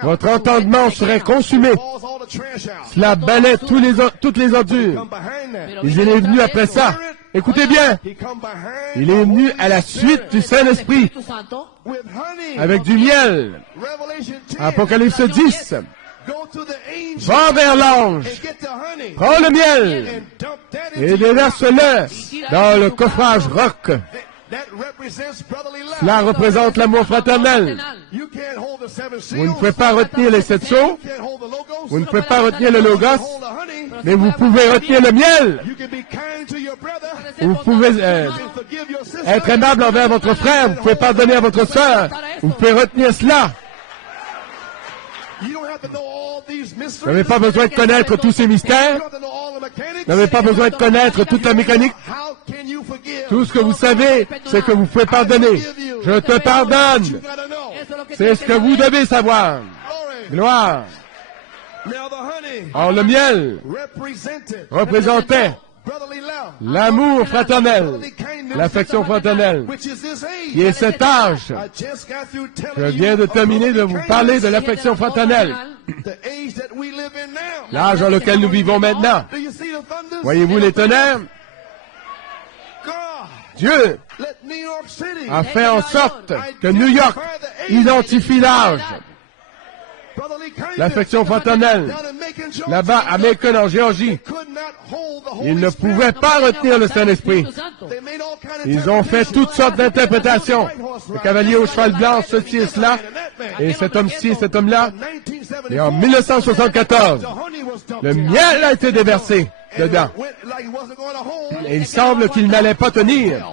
Votre entendement serait consumé. Cela balaie toutes les ordures. Il est venu après ça. Écoutez bien. Il est venu à la suite du Saint-Esprit Espíritu Santo, avec du miel. Apocalypse 10. Va vers l'ange, prends le miel et déverse-le dans le coffrage roc. Cela représente l'amour fraternel. Vous ne pouvez pas retenir les 7 sceaux, vous ne pouvez pas retenir le logos, mais vous pouvez retenir le miel. Vous pouvez être aimable envers votre frère, vous pouvez pardonner à votre sœur, vous pouvez retenir cela. Vous n'avez pas besoin de connaître tous ces mystères. Vous n'avez pas besoin de connaître toute la mécanique. Tout ce que vous savez, c'est que vous pouvez pardonner. Je te pardonne. C'est ce que vous devez savoir. Gloire. Or, le miel représentait l'amour fraternel, l'affection fraternelle, qui est cet âge. Je viens de terminer de vous parler de l'affection fraternelle, l'âge dans lequel nous vivons maintenant. Voyez-vous les tonnerres? Dieu a fait en sorte que New York identifie l'âge. L'affection fraternelle, là-bas à Macon en Géorgie, ils ne pouvaient pas retenir le Saint-Esprit. Ils ont fait toutes sortes d'interprétations. Le cavalier au cheval blanc, ceci et cela, et cet homme-ci et cet homme-là. Et en 1974, le miel a été déversé dedans. Et il semble qu'il n'allait pas tenir.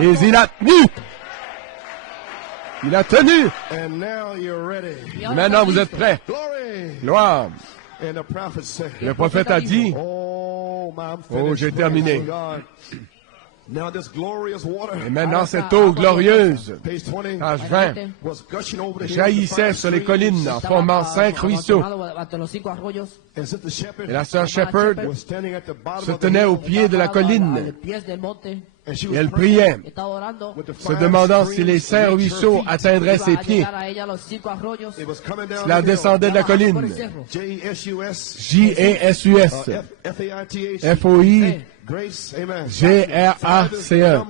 Et il a tenu. Il a tenu. Maintenant, vous êtes prêts. Gloire. Le prophète a dit, oh, j'ai terminé. Et maintenant, cette eau glorieuse, page 20, jaillissait sur les collines en formant 5 ruisseaux. Et la sœur Shepherd se tenait au pied de la colline. Et elle priait, se demandant si les 5 ruisseaux atteindraient ses pieds. Cela descendait de la colline. J-A-S-U-S, F-O-I, G-R-A-C-E.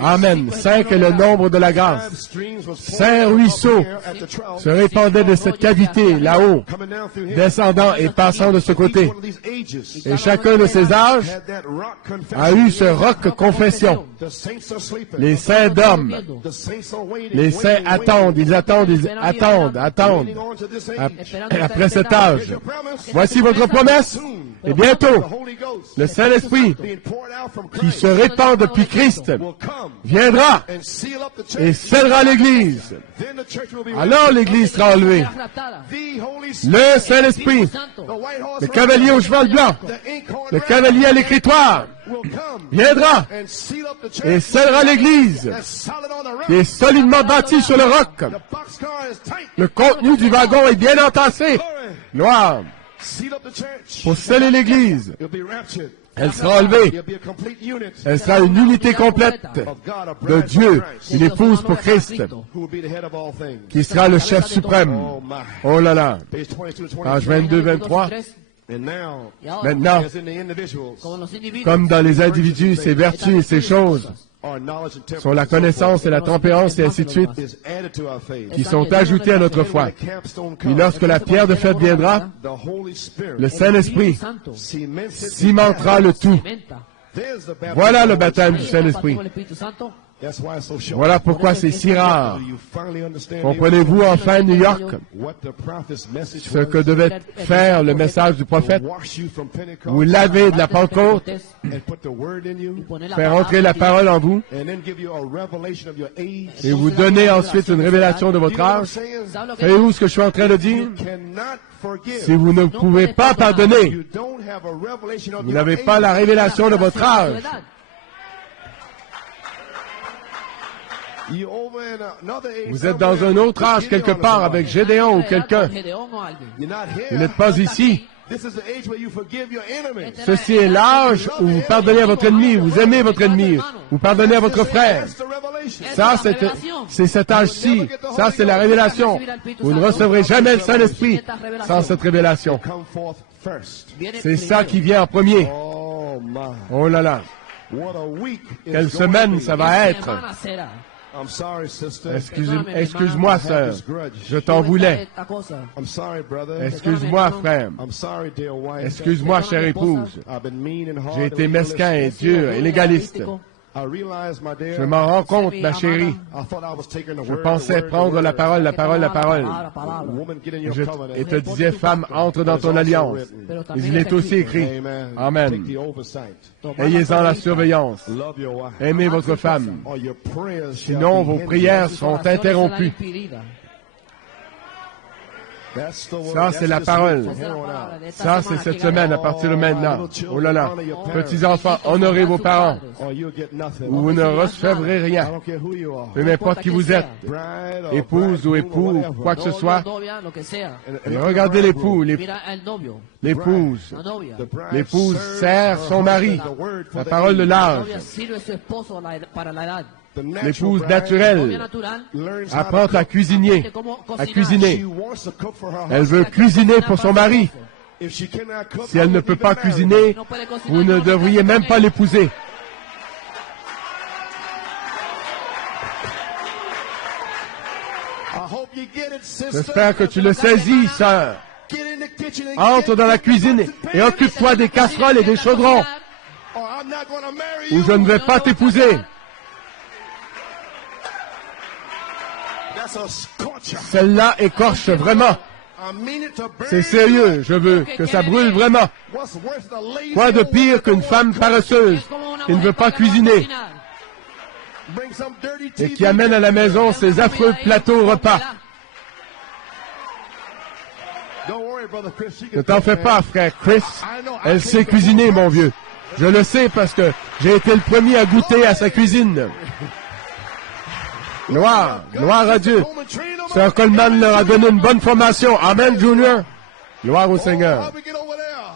Amen. 5 est le nombre de la grâce. 5 ruisseaux se répandaient de cette cavité là-haut, descendant et passant de ce côté. Et chacun de ces âges a eu ce roc confession. Les saints dorment. Les saints attendent, ils attendent, ils attendent. Après cet âge. Voici votre promesse. Et bientôt, le Saint-Esprit qui se répand depuis Christ viendra et scellera l'Église. Alors l'Église sera enlevée. Le Saint-Esprit, le cavalier au cheval blanc, le cavalier à l'écritoire, viendra et scellera l'Église, qui est solidement bâtie sur le roc. Le contenu du wagon est bien entassé. Gloire. Pour sceller l'Église. Elle sera enlevée. Elle sera une unité complète de Dieu, une épouse pour Christ, qui sera le chef suprême. Oh là là. Page 22-23. Maintenant, comme dans les individus, ces vertus et ces choses sont la connaissance et la tempérance et ainsi de suite, qui sont ajoutées à notre foi. Puis lorsque la pierre de fête viendra, le Saint-Esprit cimentera le tout. Voilà le baptême du Saint-Esprit. Voilà pourquoi c'est si rare. Comprenez-vous enfin, New York, ce que devait faire le message du prophète? Vous lavez de la Pentecôte, faire entrer la parole en vous, et vous donner ensuite une révélation de votre âge. Savez-vous ce que je suis en train de dire? Si vous ne pouvez pas pardonner, vous n'avez pas la révélation de votre âge. Vous êtes dans un autre âge quelque part avec Gédéon ou quelqu'un. Vous n'êtes pas ici. Ceci est l'âge où vous pardonnez à votre ennemi, vous aimez votre ennemi, vous pardonnez à votre frère. Ça, c'est cet âge-ci. Ça, c'est la révélation. Vous ne recevrez jamais le Saint-Esprit sans cette révélation. C'est ça qui vient en premier. Oh là là. Quelle semaine ça va être. Excuse-moi, sœur. Je t'en voulais. Excuse-moi, frère. Excuse-moi, chère épouse. J'ai été mesquin et dur et légaliste. Je m'en rends compte, ma chérie. Je pensais prendre la parole. Et te disais, femme, entre dans ton alliance. Mais il est aussi écrit, Amen. Ayez-en la surveillance. Aimez votre femme. Sinon, vos prières seront interrompues. Ça, c'est la parole. Ça, c'est cette semaine, à partir de maintenant. Oh là là. Petits enfants, honorez vos parents, ou vous ne recevrez rien. Peu importe qui vous êtes, épouse ou époux, quoi que ce soit. Regardez l'époux, l'épouse. L'épouse sert son mari. La parole de l'âge. L'épouse naturelle apprend à cuisiner. Elle veut cuisiner pour son mari. Si elle ne peut pas cuisiner, vous ne devriez même pas l'épouser. J'espère que tu le saisis, sœur. Entre dans la cuisine et occupe-toi des casseroles et des chaudrons, ou je ne vais pas t'épouser. Celle-là écorche vraiment. C'est sérieux, je veux que ça brûle vraiment. Quoi de pire qu'une femme paresseuse qui ne veut pas cuisiner et qui amène à la maison ses affreux plateaux repas. Ne t'en fais pas, frère Chris. Elle sait cuisiner, mon vieux. Je le sais parce que j'ai été le premier à goûter à sa cuisine. Gloire à Dieu. Sir Coleman leur a donné une bonne formation. Amen, Junior. Gloire au Seigneur.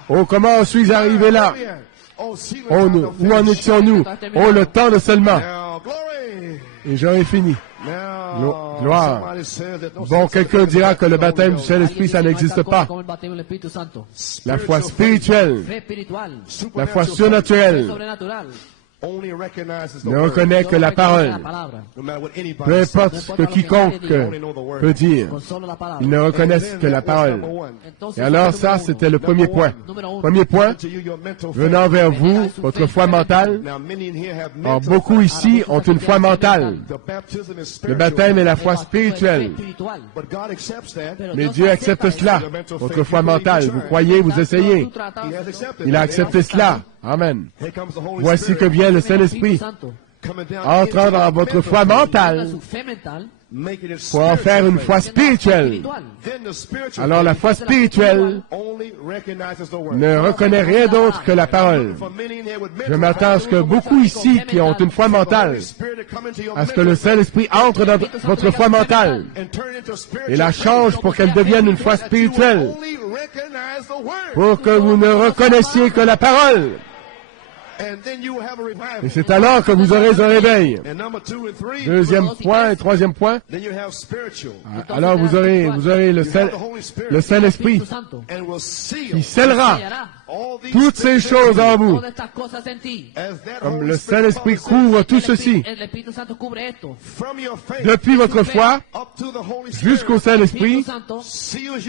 Oh, comment suis-je arrivé là? Oh, où en étions-nous? Oh, le temps de seulement. Et j'aurai fini. Gloire. Bon, quelqu'un dira que le baptême du Saint-Esprit, ça n'existe pas. La foi spirituelle, la foi surnaturelle, ne reconnaît que la parole. Peu importe ce que quiconque peut dire, ils ne reconnaissent que la parole. Et alors ça, c'était le premier point. Premier point, venant vers vous, votre foi mentale. Or, beaucoup ici ont une foi mentale. Le baptême est la foi spirituelle. Mais Dieu accepte cela, votre foi mentale. Vous croyez, vous essayez. Il a accepté cela. Amen. Here comes the Holy Voici Spirit que vient le El Espíritu Saint-Esprit Santo coming down entrant into dans the votre mental foi faith, entra mentale en su fe mental, making it pour en faire une spiritual foi faith. spirituelle. espiritual. Then the spiritual Alors la faith foi spirituelle only recognizes the word. ne reconnaît rien d'autre que la parole. For many here with Je mental m'attends à ce que beaucoup ici qui ont une foi mentale, à ce que le Saint-Esprit entre dans votre foi mentale et la change pour qu'elle devienne une foi spirituelle, pour que vous ne reconnaissiez que la parole. Et c'est alors que vous aurez un réveil. Deuxième point et troisième point. Alors vous aurez le Saint-Esprit Espíritu Santo qui scellera toutes ces choses en vous. todas estas cosas en ti. Comme le Saint-Esprit couvre tout ceci. El Espíritu Santo cubre esto. Depuis votre foi jusqu'au Saint-Esprit, Espíritu Santo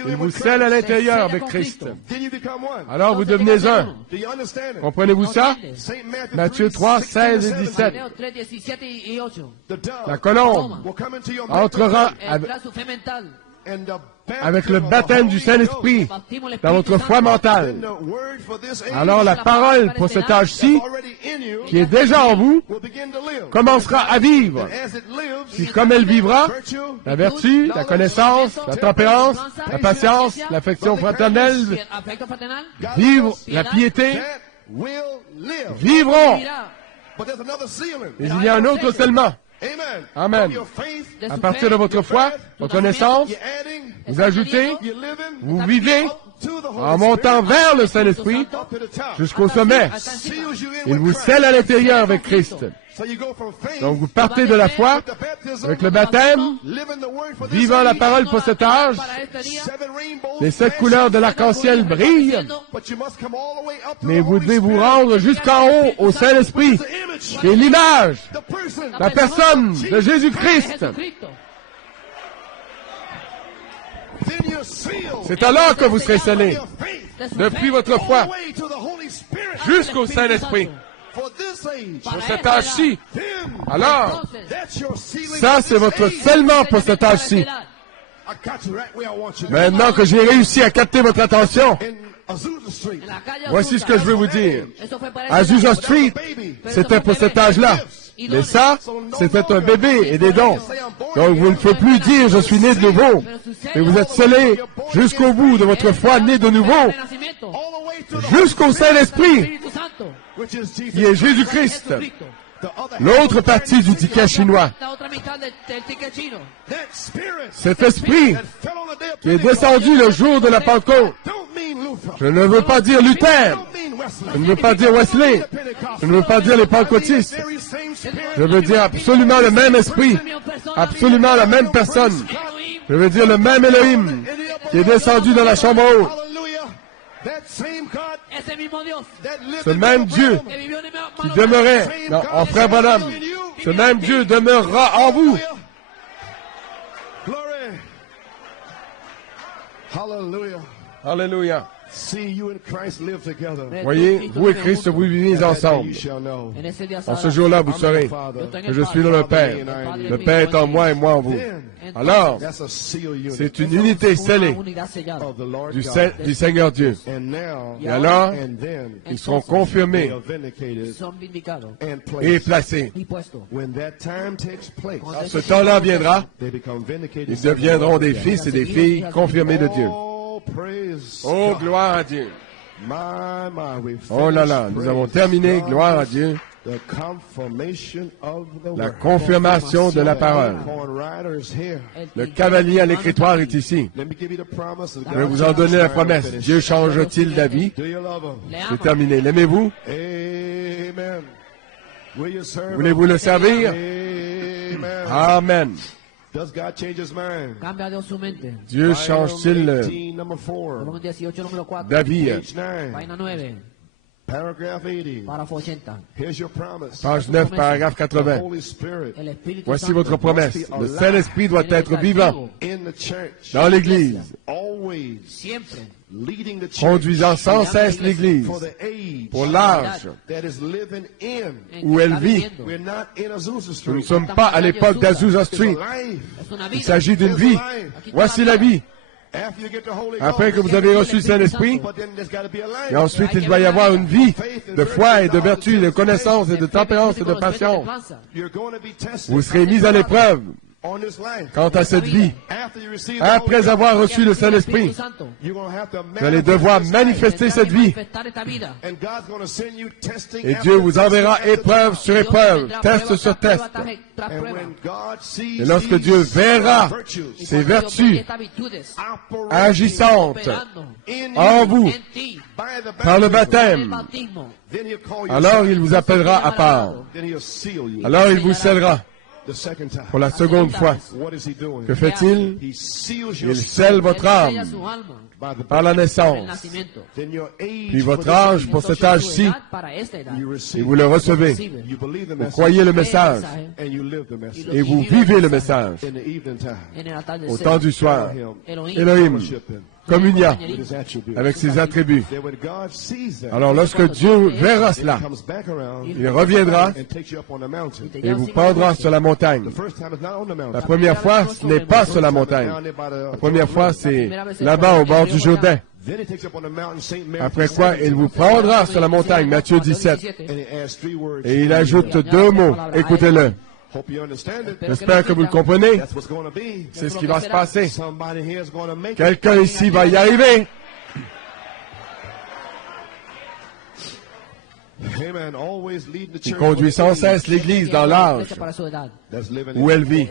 il vous scelle à l'intérieur avec Christ. Alors vous devenez un. Comprenez-vous ça? Matthieu 3, 16 et 17. Mateo 3, 17 y 8. La colombe entrera Entra su fe mental. avec le baptême du Saint-Esprit Bautismo del dans votre Espíritu foi Santo. mentale. Alors la parole pour cet âge-ci, qui est déjà en vous, commencera à vivre. Puis comme elle vivra, la vertu, la connaissance, la tempérance, la patience, l'affection fraternelle, Afecto fraternal. vivre la piété, vivront. Mira, Mais il y a un autre scellement. Amen. de À su partir de fe, votre foi, votre connaissance, vous ajoutez, vous vivez en montant vers le Saint-Esprit jusqu'au sommet. Il vous scelle à l'intérieur avec Christ. Donc vous partez de la foi avec le baptême, vivant la parole pour cet âge. para este día, Les 7 couleurs de l'arc-en-ciel brillent, mais vous devez vous rendre jusqu'en haut au Saint-Esprit, qui est l'image, la personne de Jésus-Christ. Jesucristo. C'est alors que vous serez scellés, De su depuis fe, votre foi, jusqu'au Espíritu Saint-Esprit. Santo. Pour Para cet esta edad, âge-ci. Alors, entonces, ça c'est votre scellement pour cet âge-ci. Maintenant que j'ai réussi à capter votre attention, en la calle voici ce que je veux vous dire. Eso fue para Azusa Street, c'était pour cet âge-là. Mais ça, c'était un bébé et des dons. Donc vous ne pouvez plus dire je suis né de nouveau. Mais vous êtes scellés jusqu'au bout de votre foi né de nouveau, jusqu'au Saint-Esprit, Espíritu Santo. qui est Jésus-Christ. L'autre partie du ticket chinois, La otra mitad del ticket chino. cet esprit qui est descendu le jour de la Pentecôte. Je ne veux pas dire Luther, je ne veux pas dire Wesley, je ne veux pas dire les pentecôtistes. Je veux dire absolument le même esprit, absolument la même personne. Je veux dire le même Elohim qui est descendu dans la chambre haute. Ese mismo Dios Ce même Dieu que vivió en mi qui hermano demeurait en frère Branham, ce même Dieu demeurera en vous. Hallelujah. Alléluia. See you and Christ live together. Voyez, vous et Christ, vous vivez ensemble. You shall know. En ese día En ce sabrás jour-là, vous saurez que je suis dans le Père. Le Père est en moi et moi en vous. Alors, That's a seal unit c'est une unité una scellée unidad sellada. of the Lord du, God. du Seigneur Dieu. And now, Et alors, and then, ils seront they confirmés are vindicated Son vindicados and et placed. placés. y puestos. When that time takes place, Ce temps-là viendra, they become vindicated. ils deviendront des fils et des filles confirmés de Dieu. Oh, praise Oh, God. gloire à Dieu. My, we've Oh là là, finished. nous avons Praise terminé, God. gloire à Dieu. The confirmation of the La word. confirmation de la parole. Corn rider is here. Le cavalier à l'écritoire est ici. Let me give you the promise. of Je vais God vous en donner la promesse. finish. Dieu change-t-il d'avis? Do you love him? Le C'est ama. terminé. L'aimez-vous? Amen. Will you serve Voulez-vous him? le servir? Amen. Amen. Does God change his mind? Cambia Dios su mente. Dieu change-t-il Volume 18, number 4. Volumen 18, número 4. d'avis? Page 9. Página 9, Paragraph 80. párrafo 80. Here's your promise. Page 9, paragraphe The 80. Holy Spirit El Espíritu Voici Santo votre promesse. Le Saint-Esprit doit être vivant in the church, dans l'Église, always siempre leading the church conduisant sans cesse l'Église for the age pour l'âge that is living in. en où que elle está vit. viviendo. We're not in Azusa Nous Street. ne sommes pas à l'époque d'Azusa It's a Street. life. Es una Il vida. s'agit d'une vie. Voici la vie. Après que vous avez reçu le Saint-Esprit, et ensuite il doit y avoir une vie de foi et de vertu, de connaissance et de tempérance et de patience. Vous serez mis à l'épreuve quant à cette vie. Après avoir reçu le Saint-Esprit, vous allez devoir manifester cette vie. Et Dieu vous enverra épreuve sur épreuve, test sur test. Et lorsque Dieu verra ces vertus agissantes en vous par le baptême, alors il vous appellera à part. Alors il vous scellera. Pour la seconde fois, que fait-il? Il scelle votre âme par la naissance. Puis votre âge, pour cet âge-ci, et vous le recevez. Vous croyez le message et vous vivez le message. Au temps du soir, Elohim, communiant avec ses attributs. Alors lorsque Dieu verra cela, il reviendra et vous prendra sur la montagne. La première fois, ce n'est pas sur la montagne. La première fois, c'est là-bas au bord du Jourdain. Après quoi, il vous prendra sur la montagne, Matthieu 17. Et il ajoute deux mots, écoutez-le. J'espère que vous le comprenez. C'est ce qui va se passer. Quelqu'un ici va y arriver. Il conduit sans cesse l'Église dans l'âge où elle vit,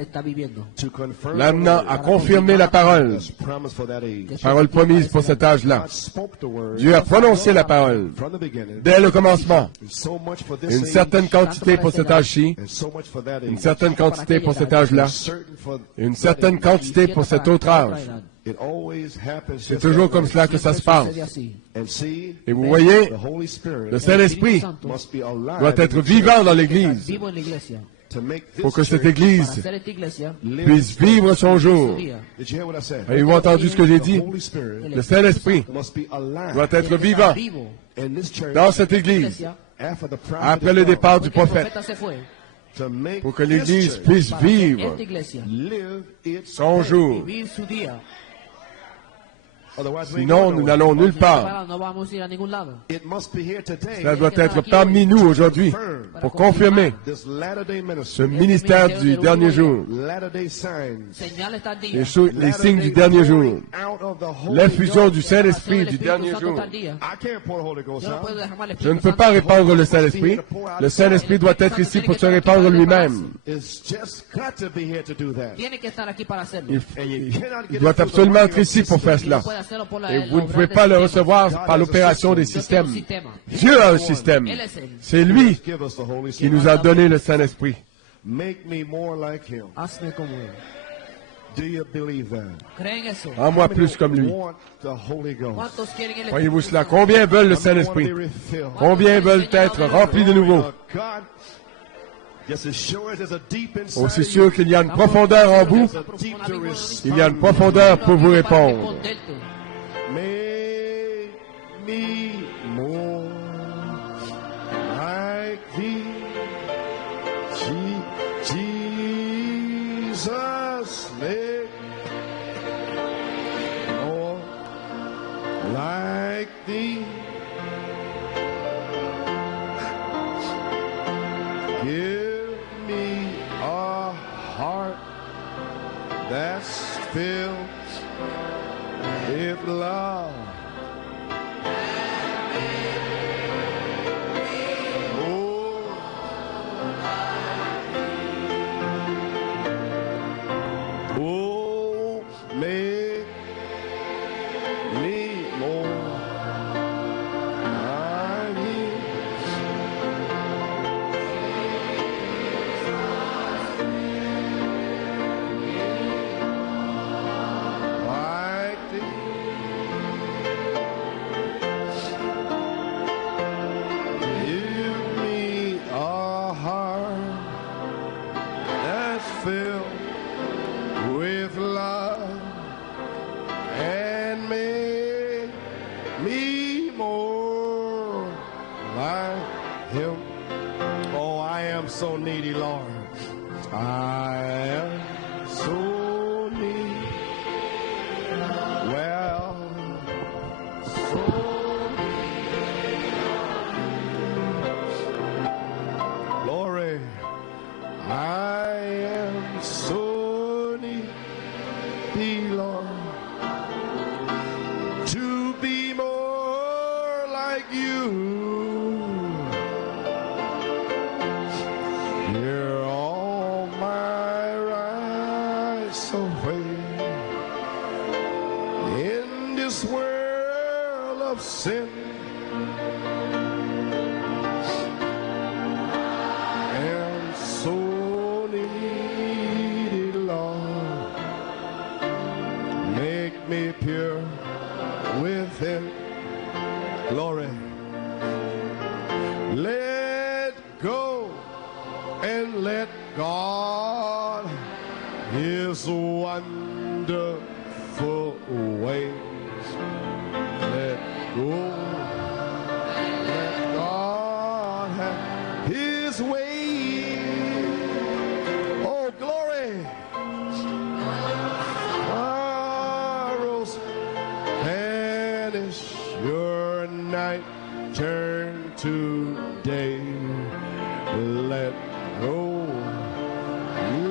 l'amenant à confirmer la parole promise pour cet âge-là. Dieu a prononcé la parole dès le commencement. Une certaine quantité pour cet âge-ci, une certaine quantité pour cet âge-là, une certaine quantité pour cet autre âge. C'est toujours comme cela que ça se passe. Et vous voyez, le Saint-Esprit doit être vivant dans l'Église pour que cette Église puisse vivre son jour. Avez-vous entendu ce que j'ai dit? Le Saint-Esprit doit être vivant dans cette Église après le départ du prophète pour que l'Église puisse vivre son jour. Sinon, nous n'allons nulle part. Cela doit être parmi nous aujourd'hui pour confirmer ce ministère du dernier jour, les signes du dernier jour, l'infusion du Saint-Esprit du dernier jour. Je ne peux pas répandre le Saint-Esprit. Le Saint-Esprit doit être ici pour se répandre lui-même. Il doit absolument être ici pour faire cela. Et vous ne pouvez pas le recevoir par l'opération des systèmes. Dieu a un système. C'est lui qui nous a donné le Saint-Esprit. En moi plus comme lui. Voyez-vous cela? Combien veulent le Saint-Esprit? Combien veulent être remplis de nouveau? Aussi sûr qu'il y a une profondeur en vous, il y a une profondeur pour vous répondre. Make me more like thee, Jesus. Make more like thee. Give me a heart that's filled with love. Oh, make me more like thee. Like thee. Give me a heart that's filled with love and make me more like him. Oh, I am so needy, Lord. I am so needy. Let go and let God His wonderful ways. Let go, let God have His way. Oh, glory! Sorrows vanish, your night turn to day. Let go,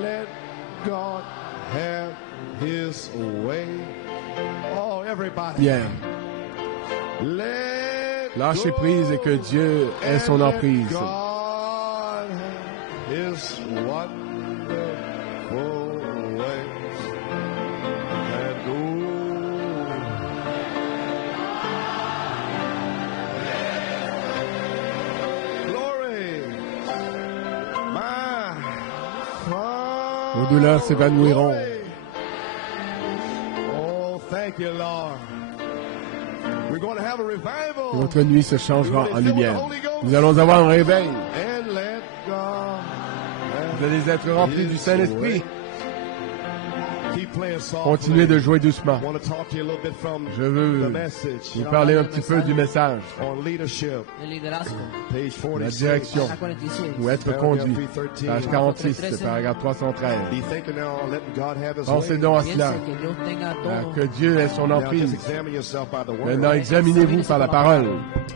let God have His way. Oh, everybody. Bien. Let Lâchez go prise et que Dieu ait son and emprise. let God have His wonderful ways. Let go. Glory. My Vos douleurs s'évanouiront. glory. Oh, thank you, Lord. We're going to have a revival. Et votre nuit se changera en lumière. Nous allons avoir un réveil. And let God Vous allez être remplis du Saint-Esprit. keep playing softly. Continuez de jouer doucement. I want to talk to you a little bit from Je veux the message vous parler un petit peu du message, on leadership, El liderazgo. page la 46. direction, Página 46. ou être conduit. Page 46, paragraphe 313. Be thinking now, letting God have His Pensez way. donc à cela, Piense que Dios tenga todo. que Dieu ait son Now just emprise. examine yourself by the word, Maintenant, examinez-vous par la parole,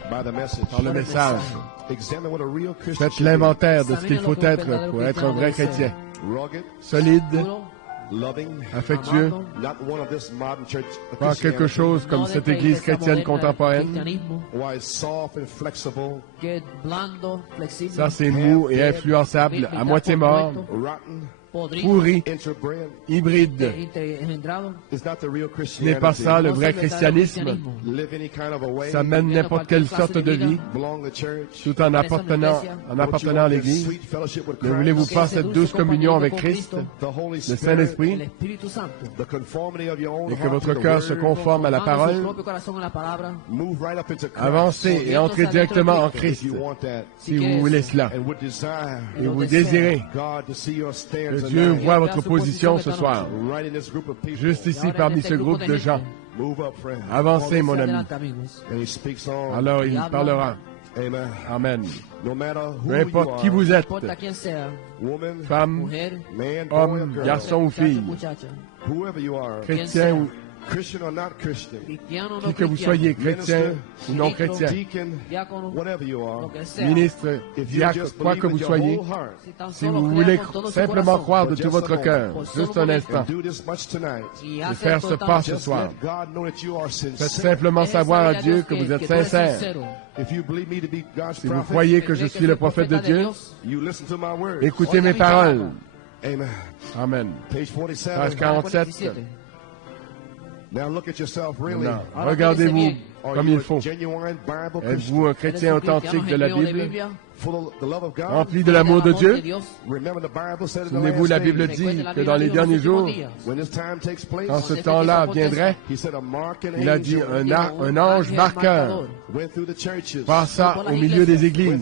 by the message. par le message. Examine what a real Christian Faites should be. l'inventaire de ce qu'il faut être pour être un vrai chrétien. Rugged, Solide, Puro, loving, affectueux, not one of this modern church pas quelque chose comme no de cette esta église iglesia chrétienne moderna del contemporaine. cristianismo, why soft and flexible, que es blando, flexible, Ça, c'est mou et influençable, à moitié mort, rotten, podrido, pourri, interbred. hybride. It's engendrado. not the real Ce n'est pas Christianity. ça le No vrai es el verdadero christianisme. cristianismo. Live any kind of a way. Ça mène n'importe quelle sorte de vie, Belong to church. tout en appartenant à l'église. Sweet fellowship with Ne Christ. voulez-vous pas Ese cette dulce douce communion avec compañerismo con Christ, Cristo, The Holy le Spirit. el Saint-Esprit, Espíritu Santo, The conformity of your own et que heart votre to the cœur se word. conforme à la formando su parole? propio corazón en la palabra. Move right up into Christ. Avancez et entrez directement en If Christ, you want that. si vous voulez cela. And would desire Et vous désirez God to see your que stance Dieu tonight. voit votre position ce soir, Right in this group of people. juste ici parmi ce groupe de gens. Move up, friend. Avancez, mon ami. Adelante, amigos. And he speaks on. Alors il parlera. Amen. Amen. No matter who Peu importe you qui are, vous êtes, Importa quién sea, woman, femme, mujer, man, boy, or homme, girl, garçon ou muchacho, fille, muchacha, whoever you are, chrétien ou Christian or not Christian, cristiano o qui no que vous cristiano, soyez, chrétien ou non chrétien, deacon, diácono, whatever you are, lo que sea. ministre, if you diacre, just quoi believe que with vous your soyez, whole heart Si tan si solo vous crea voulez con todo su simplement corazón, croire de tout votre cœur, juste un instant, and do this much tonight, y et hacer faire ce total- pas ce just soir, let God know that you are faites sincere. simplement Deje savoir à saber Dieu Dios que vous êtes tú eres sincère. sincero. If you believe me to be God's Si vous prophet, croyez que je ¿Cree suis le prophète de profeta Dieu, Dios? you listen to my words. écoutez Oiga mes mi paroles. palabra. Amen. Amen. Page 47. Page 47. 47. Now look at yourself really. Non. Ahora Regardez-vous fíjese bien. Are comme you il a faut. genuine Bible Êtes-vous Christian? un chrétien ¿Eres un authentique cristiano de la genuino Bible, Full of the love of God? rempli de l'amour de Dieu? Dios? Remember the Bible said in the Souvenez-vous, last la Bible days, dit que dans les derniers jours, when this time takes place, quand ce temps-là viendrait, he said a marking il a dit angel un ange marqueur went through the churches passa au milieu des églises,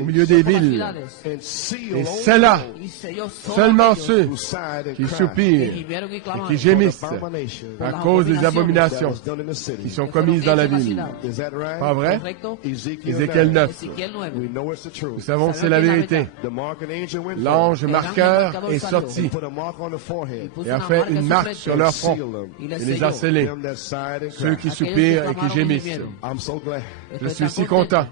au milieu des villes, and sealed et scella Y selló seulement aquellos ceux who sighed and qui cried soupirent gimieron y et clamaron qui for the gémissent abomination à cause des that abominations was done in the city. qui sont commises dans la ville. Is that right? Pas vrai? correcto. Ézéchiel 9. Ezequiel 9. We know it's the truth. Nous savons que c'est la vérité. The marking angel went L'ange forth marqueur est sorti and put a mark on the forehead Puso et a una fait marca en une su marque frente sur leur and front sealed them. y les et les a selló. scellés, Them that sighed and ceux cried. qui soupirent et qui gémissent. I'm so glad. Je suis si content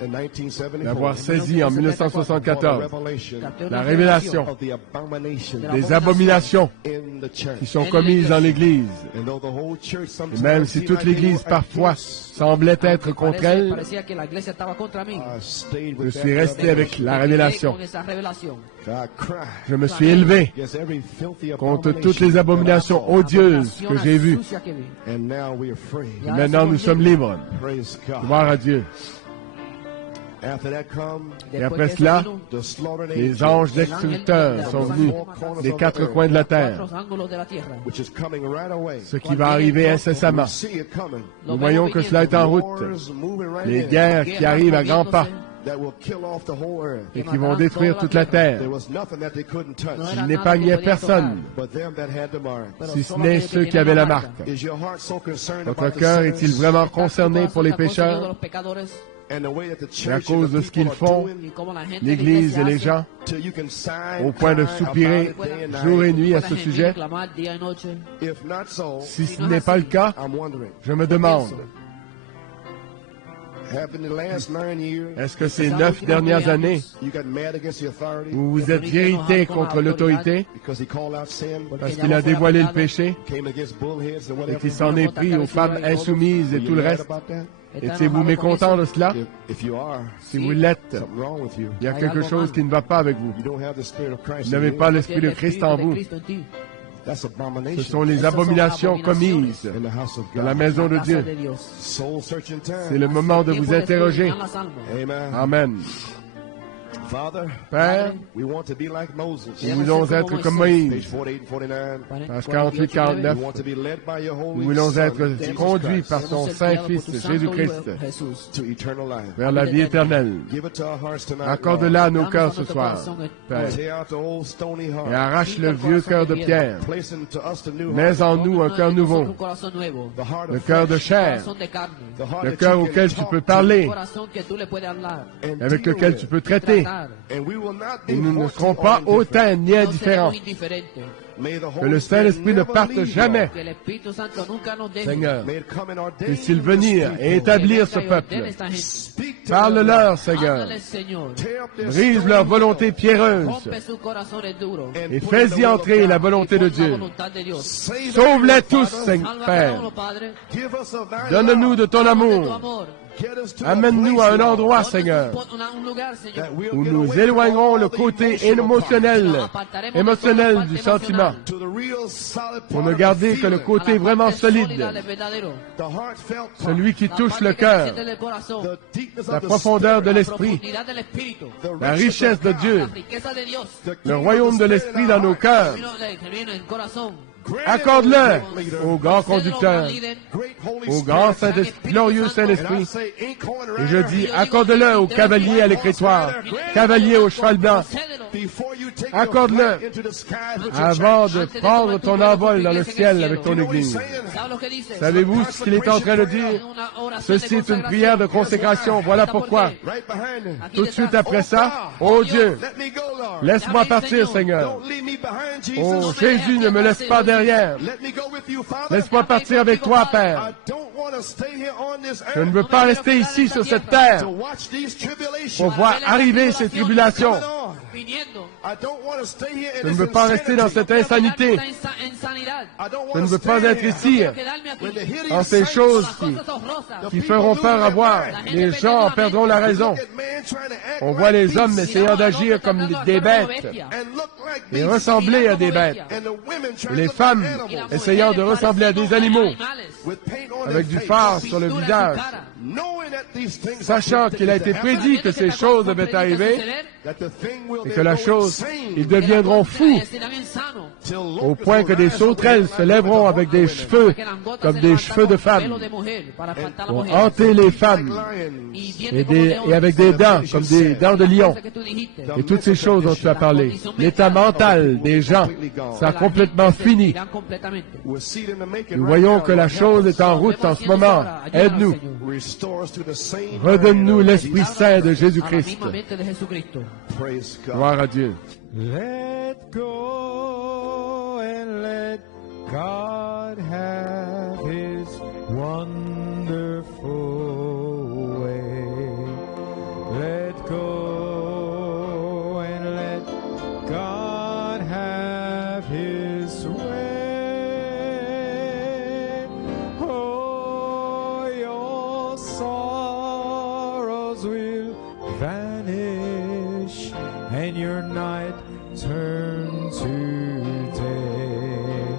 In 1974, d'avoir saisi en 1974 revelation la révélation of the abomination des abominations in the church. qui sont commises dans l'Église. And though the whole church Et sometimes même si seemed toute like they l'Église were parfois against, semblait être contre elle, Parecía que la iglesia estaba contra mí. I stayed je with suis that resté avec revelation. la Quedé révélation. con esa revelación. I cried Je me suis élevé against every filthy contre abomination toutes les abominations that I saw. odieuses que j'ai vues. Sucia que vi. And now we are free. Et maintenant, nous sommes libres. Praise God. Gloire à Dieu. After that come Et Después après que eso cela, vino, the slaughtered les angel, anges destructeurs sont venus des quatre coins de la terre, cuatro ángulos de la tierra. which is coming right away. ce qui va arriver incessamment. We see it coming. Nous voyons que cela est en route. Wars moving right Les in. guerres qui arrivent à grands pas. that will kill off the whole earth. et qui vont détruire toute la terre. There was nothing that they couldn't touch, Il n'épargnait personne, but them that had the mark. si ce n'est ceux qui avaient la marque. Is your heart so concerned Votre about the cœur sinners est-il vraiment concerné pour les pécheurs and the way that the et à church cause and de the ce qu'ils people are font, doing, l'Église et les gens, till you can sigh au and point de cry soupirer about it day and jour et night? nuit à ce sujet? If not so, Si ce n'est pas le cas, I'm wondering, je me demande, have in the last 9 years, est-ce que ces 9 dernières années, you got mad against the authority vous vous êtes irrité contre l'autorité because he called out sin, parce qu'il a dévoilé le péché came against bullheads and et whatever? qu'il s'en est pris aux femmes insoumises et Are tout you le mad reste? about that? Étiez-vous mécontent de cela? If you are, Si vous l'êtes, something wrong with you. il y a quelque chose qui ne va pas avec vous. You don't have the spirit of Christ Vous in n'avez you. pas l'Esprit de Christ en vous. That's Ce abomination sont les abominations commises in the house of dans la God. maison de Dieu. Soul searching C'est time. le moment de vous interroger. Amen. Amen. Father, Père, we want to be like Moses. nous voulons être comme Moïse. Page 48 and 49. Page 48, 49. We want to be led by your Nous holy voulons Son, être Jesus conduits Christ, par ton Saint-Fils, Jésus-Christ, to eternal life. vers la vie éternelle. Give it to our hearts tonight, Accorde-la à Lord. nos cœurs ce soir, Père, Tear out the old stony heart. et arrache le vieux cœur de pierre. Place into us the new Mets heart. en nous un cœur nouveau, The heart le of cœur de flesh. chair, The heart le that cœur you can auquel tu talk peux to parler, and avec deal lequel with. tu peux traiter. And we will not be Et nous ne haughty serons or pas indifferent. hautains ni indifférents. May the Que Holy le Spirit Saint-Esprit ne never parte leave jamais, us. Seigneur. May it come and ordain Puisse-t-il this venir people. et établir ce peuple. Speak to Parle-leur, them, Seigneur. tear up their Brise stony leur will, volonté pierreuse and et put in fais-y the will of entrer God. la volonté de Dieu. Save Sauve-les everyone, tous, Father. Seigneur Père. Give us of thy Donne-nous de love. ton amour. Get us to a Amène-nous place, à un Lord, endroit, Seigneur, that we'll où get nous away from éloignerons all le the côté emotional part émotionnel du sentiment to the real solid pour part ne of the garder que le feeling. côté vraiment solide, The heartfelt part, celui qui touche le cœur, the deepness la of the profondeur de spirit, l'esprit, the la riches richesse of de God, Dieu, the le kingdom royaume of de the l'esprit Spirit dans in nos our cœurs. hearts. Grant it, Accorde-le leader, au grand conducteur, great Holy au grand Spirit. Saint-Esprit, glorieux And I Saint-Esprit. say, Inco and Et je Rider, dis, accorde-le au cavalier à l'écritoire, cavalier au cheval blanc, before you take accorde-le your flight into the skies with your avant church. de prendre ton envol dans le ciel avec ton You know what he's Église. saying? Savez-vous ce qu'il est en train de dire? Ceci est une prière de consécration. Voilà pourquoi. Right behind him. Tout de suite après ça, ô Dieu, Let me go, Lord. laisse-moi partir, Seigneur. Don't leave me behind, Jesus. Oh Jésus, ne me laisse pas derrière. Let me go with you, Father. Laisse-moi partir avec toi, I Père. don't want to stay here on this Je ne earth veux pas rester ici sur cette terre to watch these tribulations pour voir arriver ces tribulations. coming on. I don't want to stay here in Je ne this veux pas rester dans insanity. cette insanité. I don't Je want ne to veux pas stay être here ici when the hideous dans ces sights, choses the qui people feront lose peur à their voir. mind. Les gens en perdront la raison. Look at man trying to act On like voit les beasts hommes essayant d'agir comme des bêtes and look like et beasts. ressembler à des bêtes. And the women trying Et les to look femmes like animals essayant de ressembler à des animaux with paint on avec their du face. fard sur le visage, Knowing that these things sachant are qu'il a été predicted to prédit happen, que ces choses avaient arrivé that the thing will et then que la go chose, insane ils deviendront fous till au locusts point que des will rise up sauterelles like se lèveront the avec des women cheveux comme des cheveux de femmes pour hanter les femmes et avec des dents comme des dents de lion. Et toutes ces choses dont tu as parlé. L'état mental des gens, ça a complètement fini. We're seated in the making Nous right voyons now, que la Lord. chose est en route en ce moment. Aide-nous. Restore us to the same Redonne-nous mind of l'Esprit Jesus. Saint de Jésus-Christ. Praise God. Gloire à Dieu. Let go and let God have His wonderful way. Let go and let God have His way. Oh, your sorrows will vanish and your night turn to day.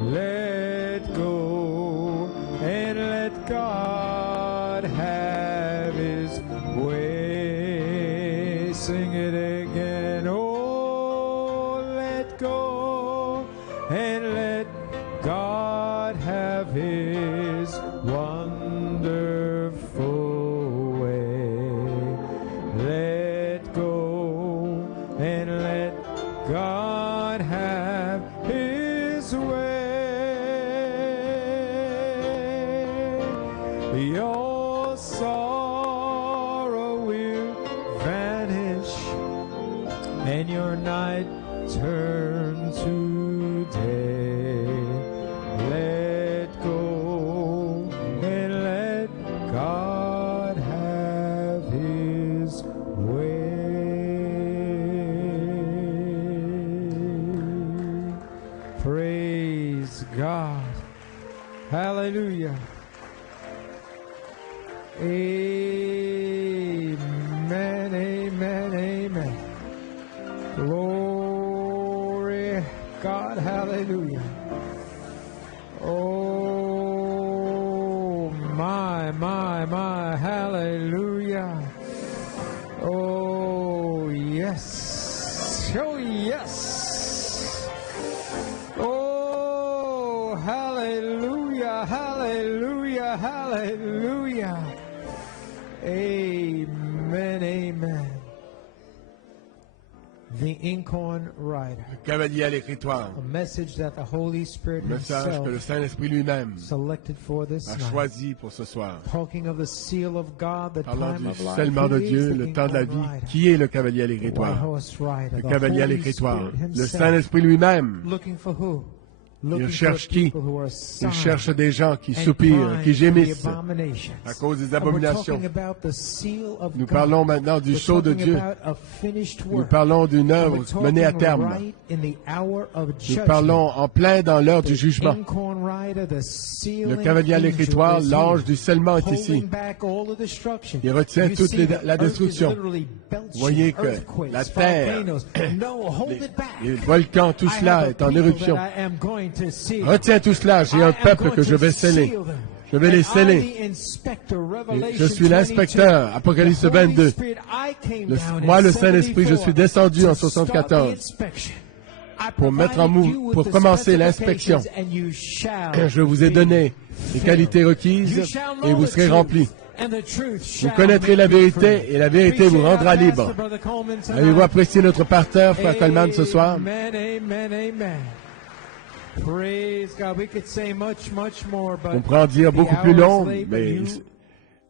Let go and let God have His way. Sing it again. Oh, let go and let God have His wonderful way. and your night turn to day. Let go and let God have His way. Praise God. Hallelujah. Amen, amen, amen. Glory God, hallelujah. Oh, my, hallelujah. Oh, yes. Oh, yes. Oh, hallelujah, hallelujah, hallelujah. Amen, amen. The Inkhorn Rider. Le cavalier à l'écritoire. A message that the Holy Spirit Message que le himself Saint-Esprit lui-même selected for this a night. choisi pour ce soir. Talking of the seal of God, the Parlant time du of life. scellement de Who is Dieu, the le temps de la Inkhorn vie. Rider? Qui est le cavalier à The l'écritoire? White Horse Rider, Le the cavalier à Holy l'écritoire. Spirit Le himself. Saint-Esprit lui-même. Looking for who? Looking Il for cherche the qui? people who are Il signed cherche des gens qui and soupirent, crying qui for the gémissent abominations. à cause des And we're abominations. talking about the seal of Nous God. parlons maintenant du We're sceau de talking Dieu. about a finished Nous work. parlons d'une And œuvre we're talking menée à terme. right in the hour of Nous judgment. parlons en plein dans l'heure du The jugement. Inkhorn Rider, the Le sealing cavalier à angel l'écritoire, is l'ange here, du scellement est ici. holding back all the destruction. Il retient You toute see, the la earth is destruction. literally belching, Voyez que earthquakes, la terre, volcanoes. No, hold Les, it back. les volcans, tout I cela have a est en people éruption. that I am going to seal. Retiens tout cela, j'ai un I am peuple going que je to vais sceller. seal them. Je vais les And I, sceller. the inspector, Et Revelation je suis l'inspecteur, 22. Apocalypse The Holy 22. Spirit, I came Le- down moi, in le Saint-Esprit, je 74 suis descendu en to start 74 the inspection. I pour mettre en provided you mouvement, with pour the commencer l'inspection. specifications, and you shall Je vous ai donné les qualités You requises shall et know vous the serez truth, remplis. and the truth Vous shall connaîtrez la make you free. vérité et la vérité vous Appreciate rendra our libre. pastor, Brother Coleman, tonight. Avez-vous apprécié notre pasteur, frère Coleman, ce soir? Amen, amen, amen. Praise God. We could say much, much more, but On pourrait en dire the beaucoup hour plus is long, late, mais but you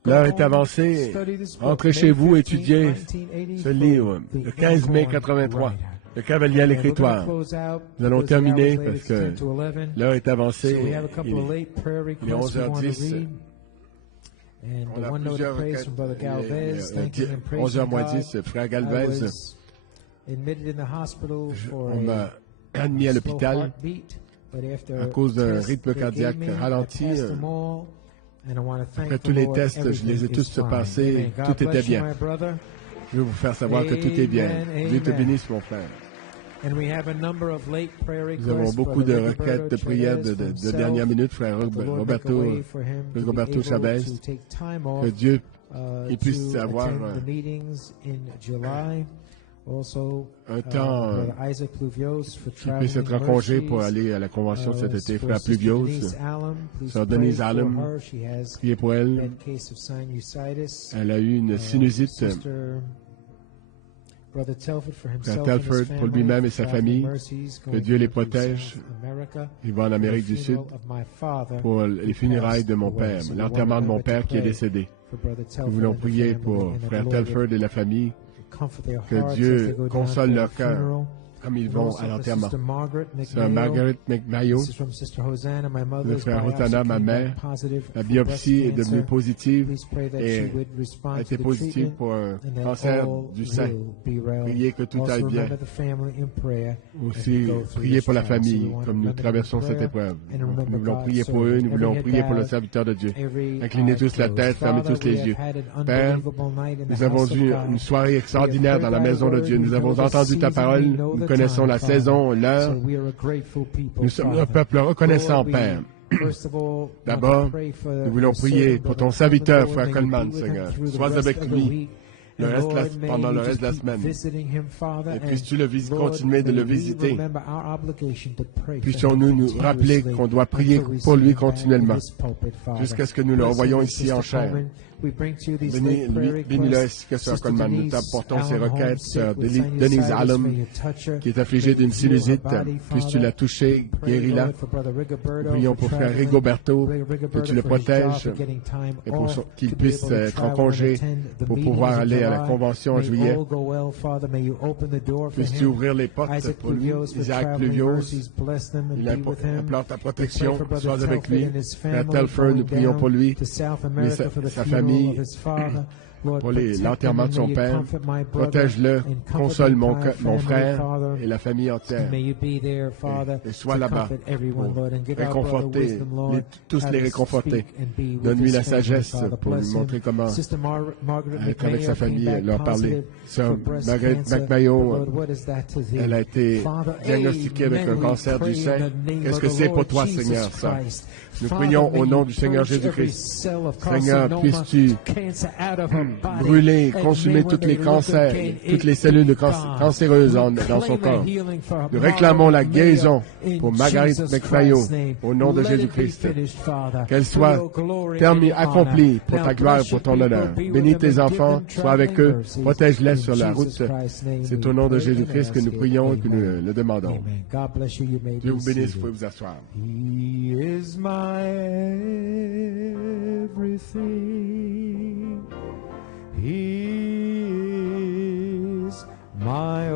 l'heure go est home, avancée. study this book. Rentrez May chez vous, 15, étudiez 1984, ce livre, The le 15 mai Inkhorn 83, Rider. le cavalier à And we're l'écritoire. gonna close out Nous allons because the hour is terminer late. parce It's que 10 to 11. l'heure est So avancée. we have a couple of Il late prayer il est requests we want to 11h10. read. And On the a one note plusieurs of praise requêtes. from Brother Galvez, thanking and praising 11h moins God. 10, frère I Galvez, was admitted in the hospital for on m'a a admis à slow l'hôpital heartbeat, but after à cause d'un tests rythme they cardiaque gave me, I ralenti. passed them all, and I want to thank Après the tous les Lord, tests, je les ai everything tous is fine. passés, Amen. God tout était bless you, bien. my brother. Je veux vous faire savoir que tout est bien. Amen, Dieu te amen. bénisse, mon frère. And we have a number of late prayer Nous avons requests. beaucoup de Brother requêtes de Roberto prières Chavez de for himself, dernière minute, frère that the Lord make a Roberto, way for him to be Roberto able Chavez, to take time off, que Dieu il to puisse avoir attend the meetings in July. Also, un temps Brother Isaac Pluvios for qu'il puisse traveling être en congé mercies. pour aller à la convention cet été, For frère Sister Pluvios. Denise Allen, please Sœur pray Denise for Allen, her. She has priez pour a elle. bad case of sinusitis. Elle a eu une sinusite. Sister Brother Telford for himself Frère and his Telford, pour family, lui-même et sa traveling famille, mercies, que going Dieu les to protège. South America, Il va en Amérique for du the Sud funeral of my father, pour who les funérailles de mon passed away. père, So we l'enterrement de mon want to père qui est pray décédé. for Brother Telford Nous voulons and the prier family, pour and that the frère Lord Telford et la famille, would comfort their que hearts as Dieu they go down console for leur the cœur funeral. comme ils And vont also à for l'enterrement. Sister Margaret Sœur McMayo. Margaret McMayo, This is from Sister Hosanna, my le mother's frère biopsy Hosanna, ma came back mère, positive la for biopsie est breast devenue cancer. positive Please pray that et she would respond a to été the positive treatment pour un and that cancer all du sein. will be well. Priez que tout Also aille bien. remember the family in prayer as we Aussi, go through priez this pour la trial. So we famille, want to comme nous remember them in traversons cette prayer épreuve. and Nous remember voulons God's prier pour servant. eux, nous voulons Every head prier pour le bowed, serviteur de Dieu. every Inclinez eye tous la closed. tête, fermez Father, tous les we have yeux. had an Père, unbelievable night in the nous avons house of eu God. une soirée extraordinaire dans la maison de Dieu. Nous avons entendu ta parole, nous connaissons la saison, l'heure. Nous sommes un peuple reconnaissant, Père. D'abord, nous voulons prier pour ton serviteur, frère Coleman, Seigneur. Sois avec lui pendant le reste de la semaine. Et puisses-tu continuer de le visiter. Puissions-nous nous rappeler qu'on doit prier pour lui continuellement, jusqu'à ce que nous le revoyons ici en chair. We bring to you these Bénis- late prayer bénis-le ainsi requests. que Sœur Sister Coleman. Nous Denise t'apportons ces Allen Holmes, requêtes. sick Sœur with Denise sinusitis. Allen, May you touch her. qui est affligée d'une May you heal her sinusite, body, puisses-tu Father. la toucher, Pray, guéris-la. Lord, for Brother Rigoberto, Prions for pour frère traveling. Rigoberto, Pray, que Rigoberto, tu le for his job, protèges for getting time et pour off qu'il to be puisse able to être en travel and congé attend the pour meetings pouvoir in aller à la July. convention en May juillet. all go well, Father. May you open the door for Puisses-tu him. ouvrir les portes Isaac pour lui. Pluvios, for Isaac traveling Pluvios, mercies, bless them and il be with him. implore ta We protection, pray for Brother sois avec Telford lui. and his Frère family Telford, nous going prions pour lui, down to South mais America for the sa funeral famille, of his father. Lord, pour protect l'enterrement him de and son may you père. comfort my brother Protège-le, and comfort console the mon entire family, frère Father. et la famille entière. May you be there, Father, Et sois to là-bas comfort everyone, pour Lord, and give our brother réconforter, wisdom, Lord, tous how les to réconforter. speak and be with Donne-lui his la family, sagesse Father. pour lui Bless montrer him. comment Sister Margaret être avec sa McMayo came famille, back leur parler. positive Sœur for breast Margaret cancer. McMayo, Lord, what is that to thee? elle a été Father, diagnostiquée avec un amen. cancer We du pray in sein. the name Qu'est-ce of que the c'est pour Lord toi, Jesus Seigneur, ça? Christ. Nous Father, prions may au nom you du Seigneur purge every Jésus-Christ. cell of Seigneur, carcinoma, puisses-tu cancer out of her body, brûler, and consumer may tous when les they look cancers, again, toutes les it cellules be de gone. cancéreuses We dans son claim a corps. healing for Nous réclamons la Margaret guérison Mayo pour in Margaret Jesus McMayo Christ's name. au nom de Let it be Jésus-Christ. finished, Father, Qu'elle for soit your glory and your accomplie pour honor. ta Now gloire, bless pour your ton people, honneur. be with Bénis them tes and enfants, give them sois avec traveling eux, mercies. protège-les In sur la route. Jesus Christ's name C'est we au nom de pray and Jésus-Christ que ask nous it. prions et que nous Amen. le demandons. Amen. God bless you. You may Dieu be vous bénisse, vous seated. pouvez vous asseoir. He is my everything. He is my